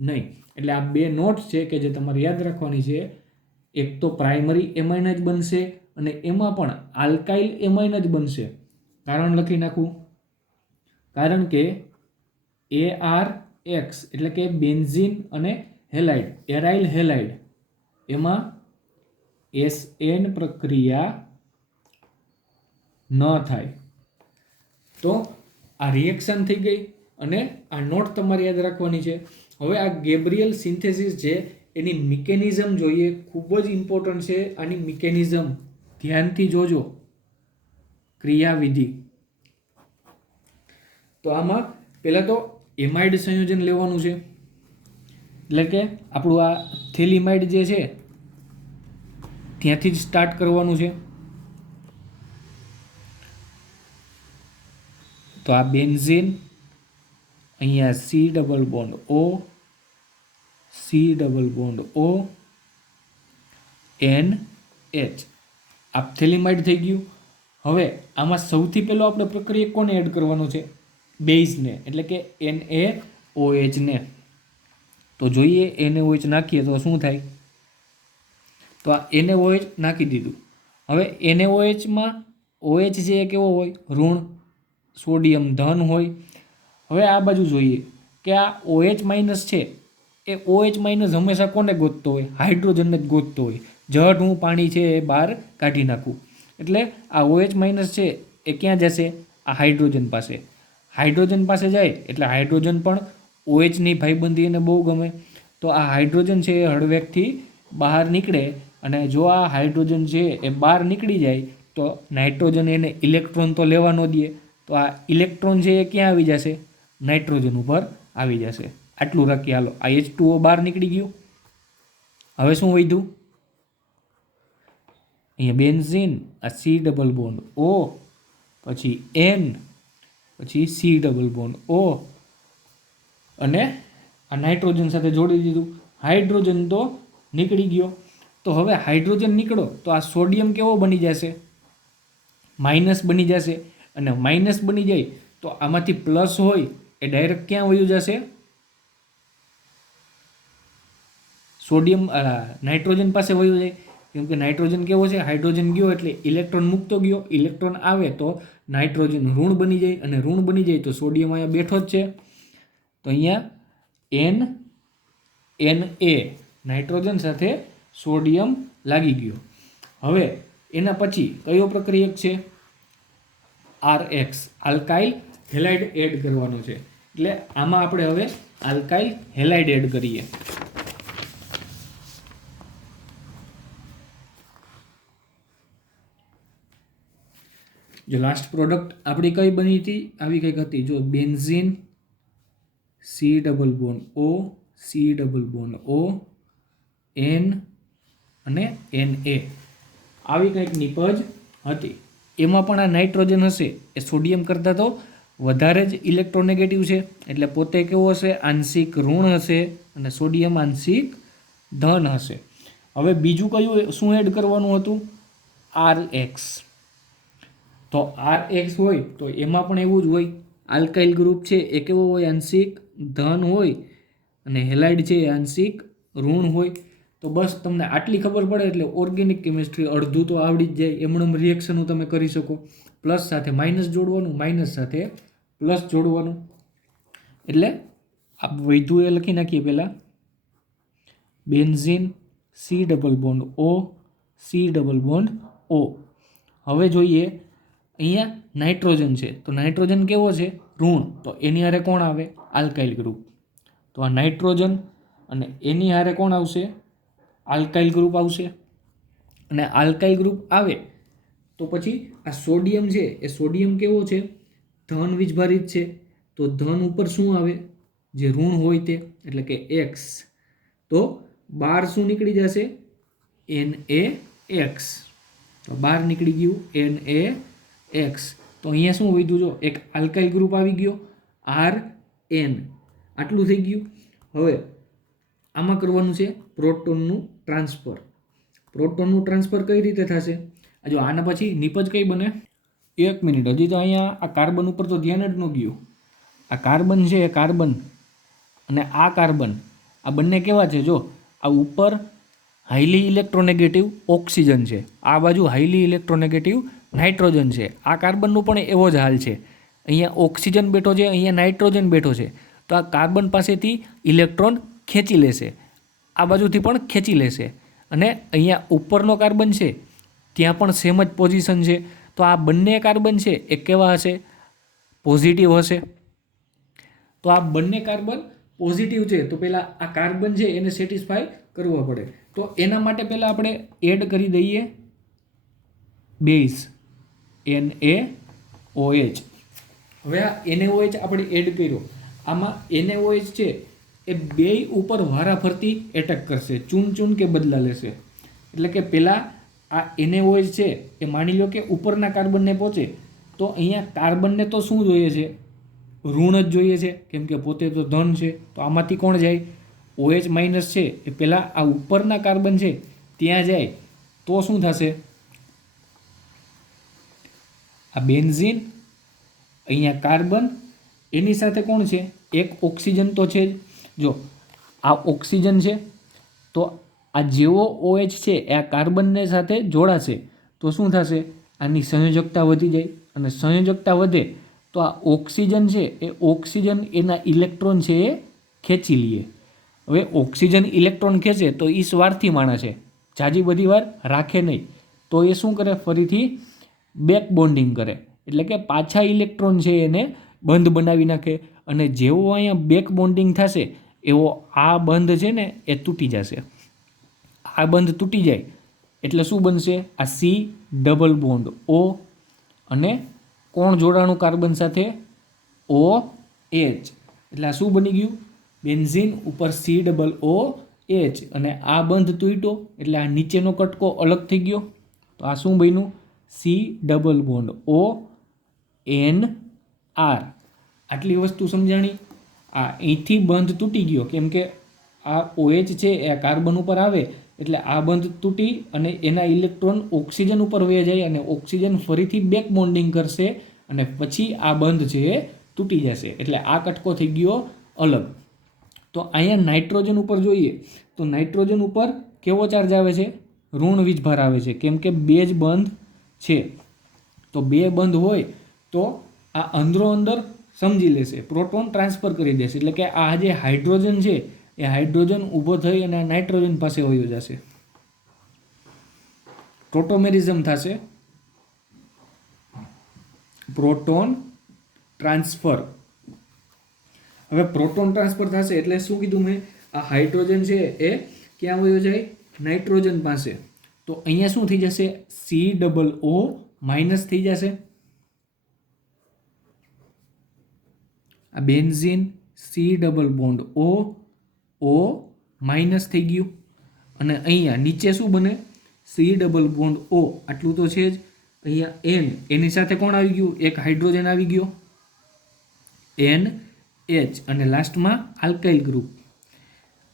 નહીં. એટલે આ બે નોટ્સ છે કે જે તમારે યાદ રાખવાની છે. એક તો પ્રાઇમરી એમાઇન જ બનશે અને એમાં પણ આલ્કાઇલ એમાઇન જ બનશે. કારણ લખી નાખું, કારણ કે ARX એટલે કે બેન્ઝીન અને હેલાઇડ, એરાઇલ હેલાઇડ, એમાં SN પ્રક્રિયા ન થાય. તો આ રિએક્શન થઈ ગઈ અને આ નોટ તમારે યાદ રાખવાની છે. હવે આ ગેબ્રિયલ સિન્થેસિસ છે એની મિકેનિઝમ જોઈએ, ખૂબ જ ઇમ્પોર્ટન્ટ છે. આની મિકેનિઝમ ધ્યાનથી જોજો, ક્રિયાવિધિ. તો આમાં પહેલાં તો એમાઇડ સંયોજન લેવાનું છે, એટલે કે આપણું આ થેલિમાઇડ જે છે ત્યાંથી જ સ્ટાર્ટ કરવાનું છે. તો આ બેન્ઝીન, અહીંયા C double bond O, C double bond O, N H, આ થેલિમાઇડ થઈ ગયું. હવે આમાં સૌથી પહેલો આપણે પ્રક્રિયા કોને એડ કરવાનો છે? બેઝને, એટલે કે NaOH ને. તો જોઈએ NaOH નાખીએ તો શું થાય? તો આ NaOH નાખી દીધું. હવે NaOHમાં OH છે એ કેવો હોય? ઋણ, સોડિયમ ધન હોય. હવે આ બાજુ જોઈએ કે આ OH માઇનસ છે એ OH માઇનસ હંમેશા કોને ગોતતો હોય? હાઇડ્રોજનને જ ગોતતો હોય. જડ હું પાણી છે એ બહાર કાઢી નાખું, એટલે આ OH માઇનસ છે એ ક્યાં જશે? આ હાઇડ્રોજન પાસે. હાઇડ્રોજન પાસે જાય એટલે હાઇડ્રોજન પણ OHની ભાઈબંધી એને બહુ ગમે. તો આ હાઇડ્રોજન છે એ હળવેકથી બહાર નીકળે, અને જો આ હાઇડ્રોજન છે એ બહાર નીકળી જાય તો નાઇટ્રોજન એને ઇલેક્ટ્રોન તો લેવા ન દે. તો આ ઇલેક્ટ્રોન છે એ ક્યાં આવી જશે? નાઇટ્રોજન ઉપર આવી જશે. આટલું રાખીએ હાલો. આ H2O બહાર નીકળી ગયું. હવે શું વધ્યું? અહીંયા બેન્ઝીન, આ સી ડબલ બોન્ડ ઓ, પછી એન, પછી સી ડબલ બોન્ડ ઓ, અને આ નાઇટ્રોજન સાથે જોડી દીધું. હાઇડ્રોજન તો નીકળી ગયો. તો હવે હાઇડ્રોજન નીકળો તો આ સોડિયમ કેવો બની જશે? માઇનસ બની જશે. અને માઇનસ બની જાય તો આમાંથી પ્લસ હોય એ ડાયરેક્ટ ક્યાં વયું જશે? સોડિયમ નાઇટ્રોજન પાસે વયું જાય. કેમ કે નાઇટ્રોજન કેવો છે? હાઇડ્રોજન ગયો એટલે ઇલેક્ટ્રોન મૂકતો ગયો. ઇલેક્ટ્રોન આવે તો નાઇટ્રોજન ઋણ બની જાય, અને ઋણ બની જાય તો સોડિયમ અહીંયા બેઠો જ છે. તો અહીંયા Na નાઇટ્રોજન સાથે સોડિયમ લાગી ગયો. હવે એના પછી કયો પ્રક્રિયક છે? RX, આલ્કાઇલ હેલાઇડ એડ કરવાનો છે. એટલે આમાં આપણે હવે આલ્કાઇલ હેલાઇડ એડ કરીએ. જો લાસ્ટ પ્રોડક્ટ આપણી કઈ બની હતી? આવી કંઈક હતી. જો benzene, C double bond O, C double bond O, N અને Na, આવી કંઈક નિપજ હતી. એમાં પણ આ નાઇટ્રોજન હશે એ સોડિયમ કરતાં તો વધારે જ ઇલેક્ટ્રોનેગેટિવ છે, એટલે પોતે કેવો હશે? આંશિક ઋણ હશે, અને સોડિયમ આંશિક ધન હશે. હવે બીજું કયું શું એડ કરવાનું હતું? RX. તો RX હોય તો એમાં પણ એવું જ હોય. આલ્કાઇલ ગ્રુપ છે એ કેવો હોય? આંશિક ધન હોય, અને હેલાઇડ છે એ આંશિક ઋણ હોય. તો બસ તમને આટલી ખબર પડે એટલે ઓર્ગેનિક કેમિસ્ટ્રી અડધું તો આવડી જ જાય. એમણે રિએક્શનો તમે કરી શકો. પ્લસ સાથે માઇનસ જોડવાનું, માઇનસ સાથે પ્લસ જોડવાનું. એટલે આ વૈધું એ લખી નાખીએ પહેલાં. Benzene, C double bond O, C double bond O. હવે જોઈએ અહીંયા નાઇટ્રોજન છે તો નાઇટ્રોજન કેવો છે? ઋણ. તો એની હારે કોણ આવે? Alkyl group. તો આ નાઇટ્રોજન અને એની હારે કોણ આવશે? આલ્કાઇલ ગ્રુપ આવશે. અને આલ્કાઇલ ગ્રુપ આવે તો પછી આ સોડિયમ છે એ સોડિયમ કેવો છે? ધન વીજભારિત છે. તો ધન ઉપર શું આવે? જે ઋણ હોય તે, એટલે કે X. તો બહાર શું નીકળી જશે? NaX. તો બહાર નીકળી ગયું NaX. તો અહીંયા શું વધ્યું? જો એક આલ્કાઇલ ગ્રુપ આવી ગયો, Rn. આટલું થઈ ગયું. હવે આમાં કરવાનું છે પ્રોટોનનું ટ્રાન્સફર. પ્રોટોનનું ટ્રાન્સફર કઈ રીતે થશે? જો આના પછી નિપજ કઈ બને? એક મિનિટ, હજી તો અહીંયા આ કાર્બન ઉપર તો ધ્યાન જ ન ગયું. આ કાર્બન છે એ કાર્બન અને આ કાર્બન, આ બંને કેવા છે? જો આ ઉપર હાઈલી ઇલેક્ટ્રોનેગેટિવ ઓક્સિજન છે, આ બાજુ હાઈલી ઇલેક્ટ્રોનેગેટિવ નાઇટ્રોજન છે. આ કાર્બનનું પણ એવો જ હાલ છે. અહીંયા ઓક્સિજન બેઠો છે, અહીંયા નાઇટ્રોજન બેઠો છે. તો આ કાર્બન પાસેથી ઇલેક્ટ્રોન ખેંચી લેશે, આ બાજુથી પણ ખેંચી લેશે. અને અહીંયા ઉપરનો કાર્બન છે ત્યાં પણ સેમ જ પોઝિશન છે. તો આ બંને કાર્બન છે એ કેવા હશે? પોઝિટિવ હશે. તો આ બંને કાર્બન પોઝિટિવ છે તો પહેલાં આ કાર્બન છે એને સેટિસ્ફાય કરવો પડે. તો એના માટે પહેલાં આપણે એડ કરી દઈએ બેઝ NaOH. હવે આ NaOH આપણે એડ કર્યો. આમાં NaOH છે એ બેય ઉપર વારાફરતી એટેક કરશે, ચૂન કે બદલા લેશે. એટલે કે પહેલાં આ NaOH છે એ માની લો કે ઉપરના કાર્બનને પહોંચે તો અહીંયા કાર્બનને તો શું જોઈએ છે? ઋણ જ જોઈએ છે, કેમ કે પોતે તો ધન છે. તો આમાંથી કોણ જાય? OH માઇનસ છે એ પહેલાં આ ઉપરના કાર્બન છે ત્યાં જાય તો શું થશે? આ બેન્ઝીન, અહીંયા કાર્બન, એની સાથે કોણ છે? એક ઓક્સિજન તો છે જ. જો આ ઓક્સિજન છે તો આ જેવો OH છે એ આ કાર્બનને સાથે જોડાશે તો શું થશે? આની સંયોજકતા વધી જાય, અને સંયોજકતા વધે તો આ ઓક્સિજન છે એ ઓક્સિજન એના ઇલેક્ટ્રોન છે એ ખેંચી લઈએ. હવે ઓક્સિજન ઇલેક્ટ્રોન ખેંચે તો એ સ્વાર્થી માણસ છે, જાજી બધી વાર રાખે નહીં, તો એ શું કરે? ફરીથી બેક બોન્ડિંગ કરે, એટલે કે પાછા ઇલેક્ટ્રોન છે એને બંધ બનાવી નાખે. અને જેવો અહીંયા બેક બોન્ડિંગ થશે એવો આ બંધ છે ને એ તૂટી જશે. આ બંધ તૂટી જાય એટલે શું બનશે? આ C ડબલ બોન્ડ O, અને કોણ જોડાણું કાર્બન સાથે? OH. એટલે આ શું બની ગયું? બેન્ઝીન ઉપર C ડબલ OH, અને આ બંધ તૂટ્યો એટલે આ નીચેનો કટકો અલગ થઈ ગયો. તો આ શું બન્યું? C double bond ONR. આટલી વસ્તુ સમજાણી. આ અહીંથી બંધ તૂટી ગયો, કેમ કે આ OH છે એ કાર્બન ઉપર આવે એટલે આ બંધ તૂટી અને એના ઇલેક્ટ્રોન ઓક્સિજન ઉપર વહી જાય, અને ઓક્સિજન ફરીથી બેક બોન્ડિંગ કરશે અને પછી આ બંધ છે એ તૂટી જશે. એટલે આ કટકો થઈ ગયો અલગ. તો અહીંયા નાઇટ્રોજન ઉપર જોઈએ તો નાઇટ્રોજન ઉપર કેવો ચાર્જ આવે છે? ઋણ વીજભાર આવે છે, કેમ કે બે જ બંધ છે. તો બે બંધ હોય તો આ અંદરો અંદર સમજી લેશે, પ્રોટોન ટ્રાન્સફર કરી દેશે, એટલે કે આ જે હાઇડ્રોજન છે એ હાઇડ્રોજન ઊભો થઈ અને નાઇટ્રોજન પાસે વયો જશે, ટોટોમેરિઝમ થશે, પ્રોટોન ટ્રાન્સફર. હવે પ્રોટોન ટ્રાન્સફર થશે એટલે શું કીધું મેં? આ હાઇડ્રોજન છે એ ક્યાં વયો જાય? નાઇટ્રોજન પાસે. તો અહીંયા શું થઈ જશે? C ડબલ O માઇનસ થઈ જશે. આ benzene C double bond O minus થઈ ગયું, અને અહીંયા નીચે શું બને? C ડબલ બોન્ડ O, આટલું તો છે જ. અહીંયા N, એની સાથે કોણ આવી ગયું? એક હાઇડ્રોજન આવી ગયો NH, અને લાસ્ટમાં આલ્કાઇલ ગ્રુપ.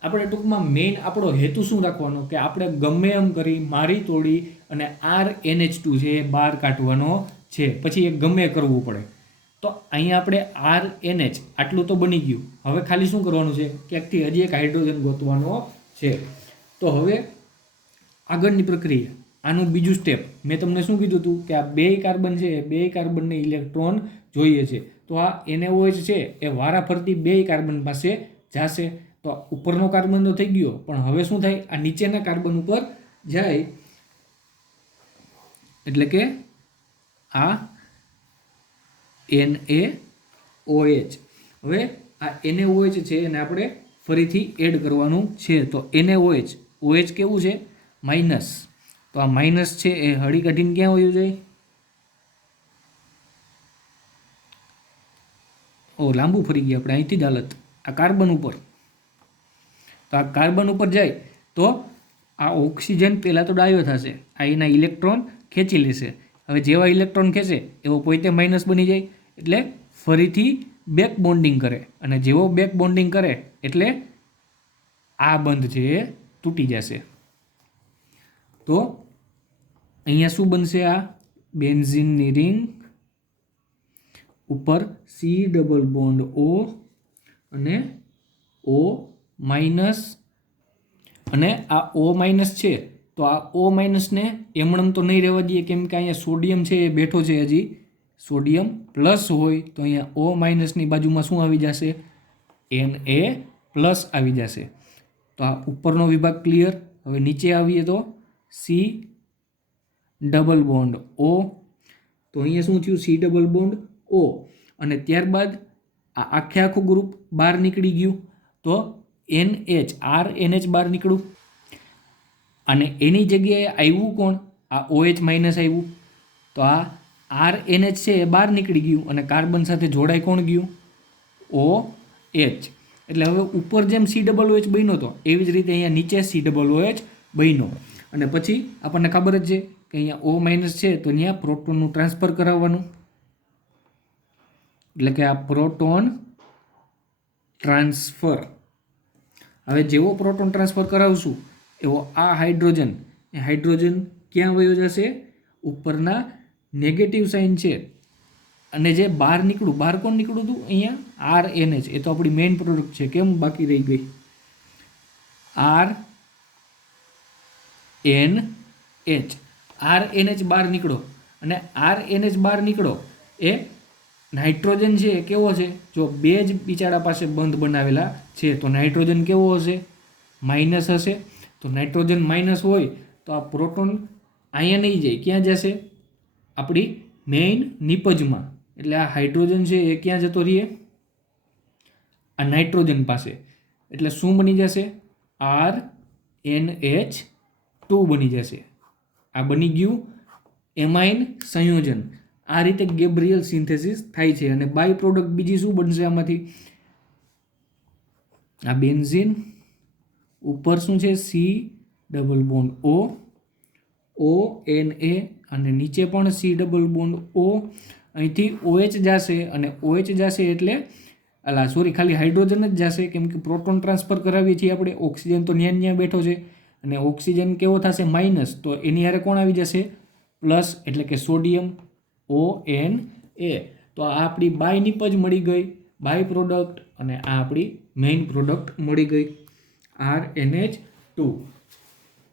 આપણે ટૂંકમાં મેઇન આપણો હેતુ શું રાખવાનો? કે આપણે ગમે એમ કરી મારી તોડી અને RNH2 છે એ બહાર કાઢવાનો છે, પછી એ ગમે કરવું પડે. તો અહીંયા આપણે RNH આટલું તો બની ગયું. હવે ખાલી શું કરવાનું છે? ક્યાંકથી હજી એક હાઇડ્રોજન ગોતવાનો છે. તો હવે આગળની પ્રક્રિયા, આનું બીજું સ્ટેપ મેં તમને શું કીધું હતું? કે આ બે કાર્બન છે, બે કાર્બનને ઇલેક્ટ્રોન જોઈએ છે. તો આ NaOH છે એ વારા ફરતી બે કાર્બન પાસે જશે. તો ઉપરનો કાર્બન તો થઈ ગયો, પણ હવે શું થાય? આ નીચેના કાર્બન ઉપર જાય, એટલે કે આ NaOH. હવે આ NaOH છે એને આપણે ફરીથી એડ કરવાનું છે. તો NaOH, OH કેવું છે? માઇનસ. તો આ માઇનસ છે એ હળી કાઢીને ક્યાં વયું જાય? લાંબુ ફરી ગયા આપણે, અહીંથી જ હાલત આ કાર્બન ઉપર. તો આ કાર્બન ઉપર જાય તો આ ઓક્સિજન પહેલાં તો ડાયો થશે, આ એના ઇલેક્ટ્રોન ખેંચી લેશે. હવે જેવા ઇલેક્ટ્રોન ખેંચે એવો પોતે માઇનસ બની જાય, એટલે ફરીથી બેક બોન્ડિંગ કરે, અને જેવો બેક બોન્ડિંગ કરે એટલે આ બંધ છે એ તૂટી જશે. તો અહીંયા શું બનશે? આ બેન્ઝીનની રિંગ ઉપર C ડબલ બોન્ડ O અને O માઇનસ, અને આ O માઇનસ છે તો આ O માઇનસને એમણમ તો નહીં રહેવા દઈએ, કેમ કે અહીંયા સોડિયમ છે એ બેઠો છે હજી. સોડિયમ પ્લસ હોય તો અહીંયા O માઇનસની બાજુમાં શું આવી જશે? Na પ્લસ આવી જશે. તો આ ઉપરનો વિભાગ ક્લિયર. હવે નીચે આવીએ તો C ડબલ બોન્ડ O. તો અહીંયા શું થયું? C ડબલ બોન્ડ O, અને ત્યારબાદ આ આખું ગ્રુપ બહાર નીકળી ગયું. તો NH, RNH બહાર નીકળ્યું, અને એની જગ્યાએ આવ્યું કોણ? આ OH માઇનસ આવ્યું. તો આ RNH છે એ બહાર નીકળી ગયું, અને કાર્બન સાથે જોડાઈ કોણ ગયું? OH. એટલે હવે ઉપર જેમ C ડબલ OH બન્યો હતો એવી જ રીતે અહીંયા નીચે C ડબલ OH બન્યો. અને પછી આપણને ખબર જ છે કે અહીંયા O માઇનસ છે તો અહીંયા પ્રોટોનનું ટ્રાન્સફર કરાવવાનું. એટલે કે આ પ્રોટોન ટ્રાન્સફર. હવે જેવો પ્રોટોન ટ્રાન્સફર કરાવશું એવો આ હાઇડ્રોજન ક્યાં વયો જશે? ઉપરના નેગેટિવ સાઇન છે અને જે બહાર નીકળું, બહાર કોણ નીકળું હતું? અહીંયા RNH, એ તો આપણી મેઇન પ્રોડક્ટ છે. કેમ બાકી રહી ગઈ? RNH બહાર નીકળો, અને RNH બહાર નીકળો એ નાઇટ્રોજન છે એ કેવો છે? જો બે જ બિચારા પાસે બંધ બનાવેલા છે તો નાઇટ્રોજન કેવો હશે? માઇનસ હશે. તો નાઇટ્રોજન માઇનસ હોય તો આ પ્રોટોન અહીંયા નહીં જાય. ક્યાં જશે? આપણી મેઇન નિપજમાં. એટલે આ હાઇડ્રોજન છે એ ક્યાં જતો રહીએ? આ નાઇટ્રોજન પાસે. એટલે શું બની જશે? RNH2 બની જશે. આ બની ગયું એમાઇન સંયોજન. આ રીતે ગેબ્રિયલ સિન્થેસિસ થાય છે. અને બાય પ્રોડક્ટ બીજી શું બનશે આમાંથી? આ બેન્ઝીન ઉપર શું છે? C double bond O, ONA, અને નીચે પણ C ડબલ બોન્ડ O. અહીંથી OH જશે, અને OH જશે એટલે ખાલી હાઇડ્રોજન જ જશે, કેમ કે પ્રોટોન ટ્રાન્સફર કરાવીએ છીએ આપણે. ઓક્સિજન તો ન્યા બેઠો છે, અને ઓક્સિજન કેવો થશે? માઇનસ. તો એની હારે કોણ આવી જશે? પ્લસ, એટલે કે સોડિયમ ONA. તો આ આપણી બાય નિપજ મળી ગઈ, બાય પ્રોડક્ટ, અને આ આપણી મેઇન પ્રોડક્ટ મળી ગઈ RNH2.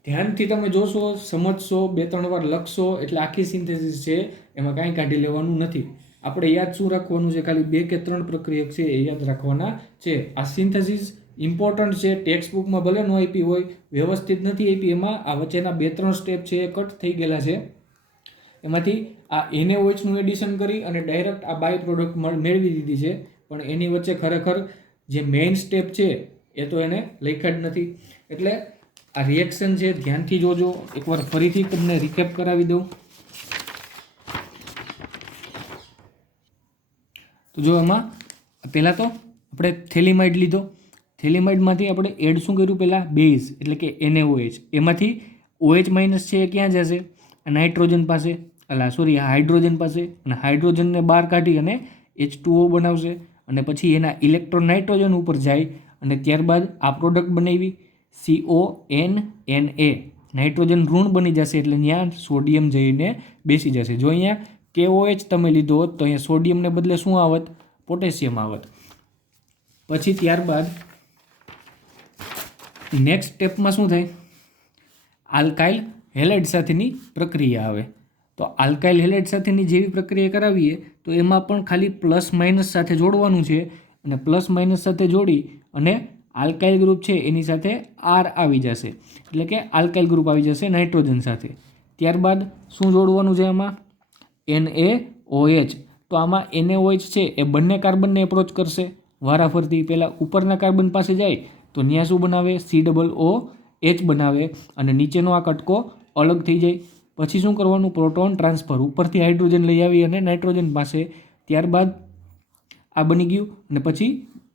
ધ્યાનથી તમે જોશો, સમજશો, 2-3 વાર લખશો એટલે આખી સિન્થેસિસ છે એમાં કાંઈ કાઢી લેવાનું નથી. આપણે યાદ શું રાખવાનું છે? ખાલી 2 કે 3 પ્રક્રિયા છે એ યાદ રાખવાના છે. આ સિન્થેસિસ ઇમ્પોર્ટન્ટ છે. ટેક્સ્ટ બુકમાં ભલે ન આપી હોય, વ્યવસ્થિત નથી આપી, એમાં આ વચ્ચેના 2-3 સ્ટેપ છે એ કટ થઈ ગયેલા છે. એમાંથી આ NaOHનું એડિશન કરી અને ડાયરેક્ટ આ બાય પ્રોડક્ટ મેળવી દીધી છે, પણ એની વચ્ચે ખરેખર જે મેઇન સ્ટેપ છે એ તો એને લખ્યા જ નથી. એટલે આ રિએક્શન છે, ધ્યાનથી જોજો. એકવાર ફરીથી તમને રિકેપ કરાવી દઉં. તો જો એમાં પહેલાં તો આપણે થેલિમાઇડ લીધો. થેલિમાઇડમાંથી આપણે એડ શું કર્યું? પહેલાં બેઝ, એટલે કે NaOH. એમાંથી OH માઇનસ છે એ ક્યાં જશે? નાઇટ્રોજન પાસે, હાઇડ્રોજન પાસે. અને હાઇડ્રોજનને બહાર કાઢી અને H2O બનાવશે, અને પછી એના ઇલેક્ટ્રોન નાઇટ્રોજન ઉપર જાય, અને ત્યારબાદ આ પ્રોડક્ટ બનાવી CONNA. નાઇટ્રોજન ઋણ બની જશે, એટલે ત્યાં સોડિયમ જઈને બેસી જશે. જો અહીંયા KOH તમે લીધો હોત તો અહીંયા સોડિયમને બદલે શું આવત? પોટેશિયમ આવત. પછી ત્યારબાદ નેક્સ્ટ સ્ટેપમાં શું થાય? આલ્કાઇલ હેલાઇડ સાથેની પ્રક્રિયા આવે. તો આલ્કાઇલ હેલાઇડ સાથેની જેવી પ્રક્રિયા કરાવીએ તો એમાં પણ ખાલી પ્લસ માઇનસ સાથે જોડવાનું છે, અને પ્લસ માઇનસ સાથે જોડી અને આલ્કાઇલ ગ્રુપ છે એની સાથે R આવી જશે, એટલે કે આલ્કાઇલ ગ્રુપ આવી જશે નાઇટ્રોજન સાથે. ત્યારબાદ શું જોડવાનું છે એમાં? NaOH. તો આમાં NaOH છે એ બંને કાર્બનને એપ્રોચ કરશે વારાફરતી. પહેલાં ઉપરના કાર્બન પાસે જાય તો ત્યાં શું બનાવે? COOH બનાવે, અને નીચેનો આ કટકો અલગ થઈ જાય. પછી શું કરવાનું? Proton transfer. ઉપરથી હાઇડ્રોજન લઈ આવી અને નાઇટ્રોજન પાસે. ત્યારબાદ આ બની ગયું, અને પછી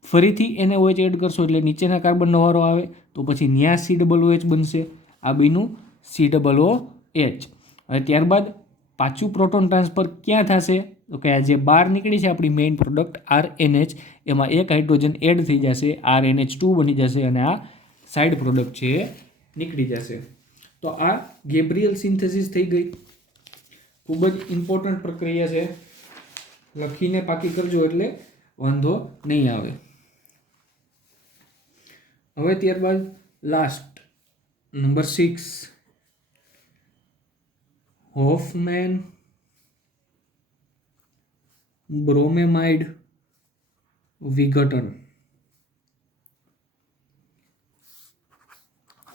ફરીથી NaOH એડ કરશો એટલે નીચેના કાર્બનનો વારો આવે, તો પછી ત્યાં COOH બનશે. આ બન્યું COOH. અને ત્યારબાદ પાછું પ્રોટોન ટ્રાન્સફર ક્યાં થશે? તો કે આ જે બહાર નીકળી છે આપણી મેઇન પ્રોડક્ટ RNH, એમાં એક હાઇડ્રોજન એડ થઈ જશે, RNH2 બની જશે, અને આ સાઇડ પ્રોડક્ટ છે એ નીકળી જશે. તો આ ગેબ્રિયલ સિન્થેસિસ થઈ ગઈ. ખૂબ જ ઇમ્પોર્ટન્ટ પ્રક્રિયા છે. લખીને પાકી કરજો એટલે વાંધો નહીં આવે. હવે ત્યારબાદ લાસ્ટ નંબર 6, હોફમેન બ્રોમેમાઇડ વિઘટન.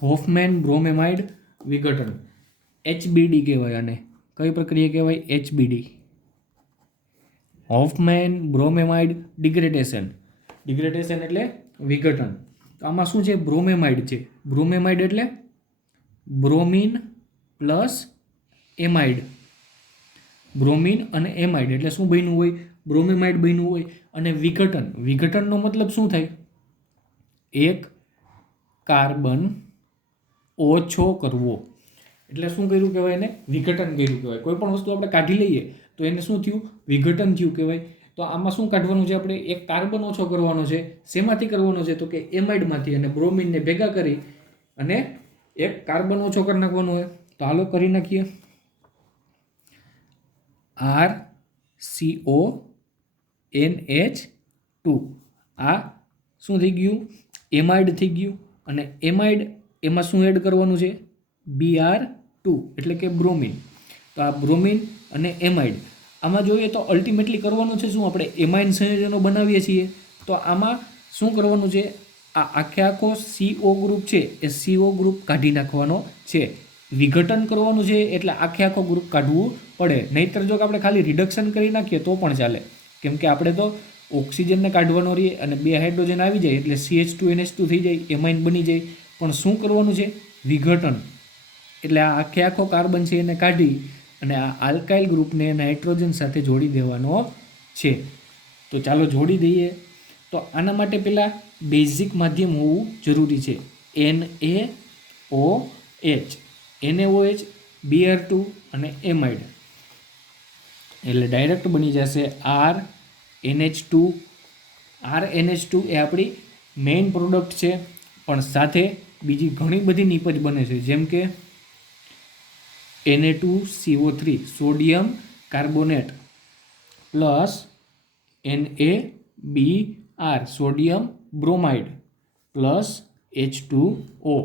હોફમેન બ્રોમેમાઇડ વિઘટન, HBD કહેવાય આને. કઈ પ્રક્રિયા કહેવાય? HBD, Hofmann bromamide degradation. Degradation એટલે વિઘટન. તો આમાં શું છે? બ્રોમેમાઇડ છે. બ્રોમેમાઇડ એટલે બ્રોમિન પ્લસ એમાઇડ. બ્રોમિન અને એમાઇડ એટલે શું બન્યું હોય? બ્રોમેમાઇડ બન્યું હોય. અને વિઘટન, વિઘટનનો મતલબ શું થાય? એક કાર્બન ઓછો કરવો. એટલે શું કર્યું કહેવાય? એને વિઘટન કર્યું કહેવાય. કોઈ પણ વસ્તુ આપણે કાઢી લઈએ તો એને શું થયું? વિઘટન થયું કહેવાય. તો આમાં શું કાઢવાનું છે આપણે? એક કાર્બન ઓછો કરવાનો છે. શેમાંથી કરવાનો છે? તો કે એમાઇડમાંથી, અને બ્રોમિનને ભેગા કરી અને એક કાર્બન ઓછો કરી નાખવાનો હોય. તો હાલો કરી નાખીએ. RCONH2 આ શું થઈ ગયું? એમાઇડ થઈ ગયું. અને એમાઇડ એમાં શું એડ કરવાનું છે? Br2 એટલે કે બ્રોમિન. તો આ બ્રોમિન અને એમાઇડ આમાં જોઈએ તો અલ્ટિમેટલી કરવાનું છે શું? આપણે એમાઇન સંયોજનો બનાવીએ છીએ તો આમાં શું કરવાનું છે? આ આખો CO ગ્રુપ છે એ CO ગ્રુપ કાઢી નાખવાનો છે. વિઘટન કરવાનું છે એટલે આખો ગ્રુપ કાઢવું પડે. નહીતર જો આપણે ખાલી રિડક્શન કરી નાખીએ તો પણ ચાલે, કેમ કે આપણે તો ઓક્સિજનને કાઢવાનો રહીએ અને 2 હાઇડ્રોજન આવી જાય એટલે CH2NH2 થઈ જાય, એમાઇન બની જાય. પણ શું કરવાનું છે? વિઘટન. એટલે આ આખો કાર્બન છે એને કાઢી અને આ આલ્કાઇલ ગ્રુપને નાઇટ્રોજન સાથે જોડી દેવાનો છે. તો ચાલો જોડી દઈએ. તો આના માટે પહેલાં બેઝિક માધ્યમ હોવું જરૂરી છે. NaOH, NaOH, Br2 અને એમાઇડ. એટલે ડાયરેક્ટ બની જશે RNH2. RNH2 એ આપણી મેઇન પ્રોડક્ટ છે, પણ સાથે બીજી ઘણી બધી નિપજ બને છે, જેમ કે Na2CO3 sodium carbonate plus NaBr sodium bromide plus H2O.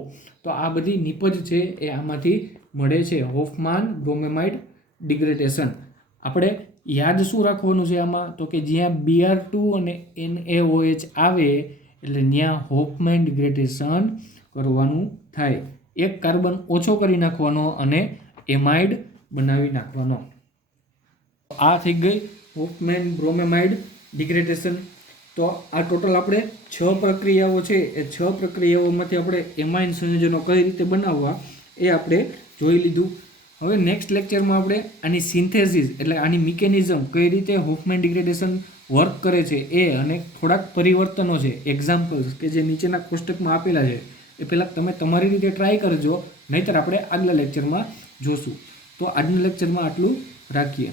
તો આ બધી નિપજ છે એ આમાંથી મળે છે. Hoffmann બ્રોમેમાઇડ degradation. આપણે યાદ શું રાખવાનું છે આમાં? તો કે જ્યાં Br2 અને NaOH આવે એટલે ત્યાં હોફમાન ડિગ્રેડેશન કરવાનું થાય. એક કાર્બન ઓછો કરી નાખવાનો અને એમાઇડ બનાવી નાખવાનો. આ થઈ ગઈ હોફમેન બ્રોમેમાઇડ ડિગ્રેડેશન. તો આ ટોટલ આપણે 6 પ્રક્રિયાઓ છે એ 6 પ્રક્રિયાઓમાંથી આપણે એમાઇન સંયોજનો કઈ રીતે બનાવવા એ આપણે જોઈ લીધું. હવે નેક્સ્ટ લેક્ચરમાં આપણે આની સિન્થેસિસ એટલે આની મિકેનિઝમ કઈ રીતે હોફમેન ડિગ્રેડેશન વર્ક કરે છે એ અને થોડાક પરિવર્તનો છે, એક્ઝામ્પલ્સ કે જે નીચેના કોષ્ટકમાં આપેલા છે એ પહેલાં તમે તમારી રીતે ટ્રાય કરજો, નહીંતર આપણે આગલા લેક્ચરમાં જોશું. તો આજના લેક્ચરમાં આટલું રાખીએ.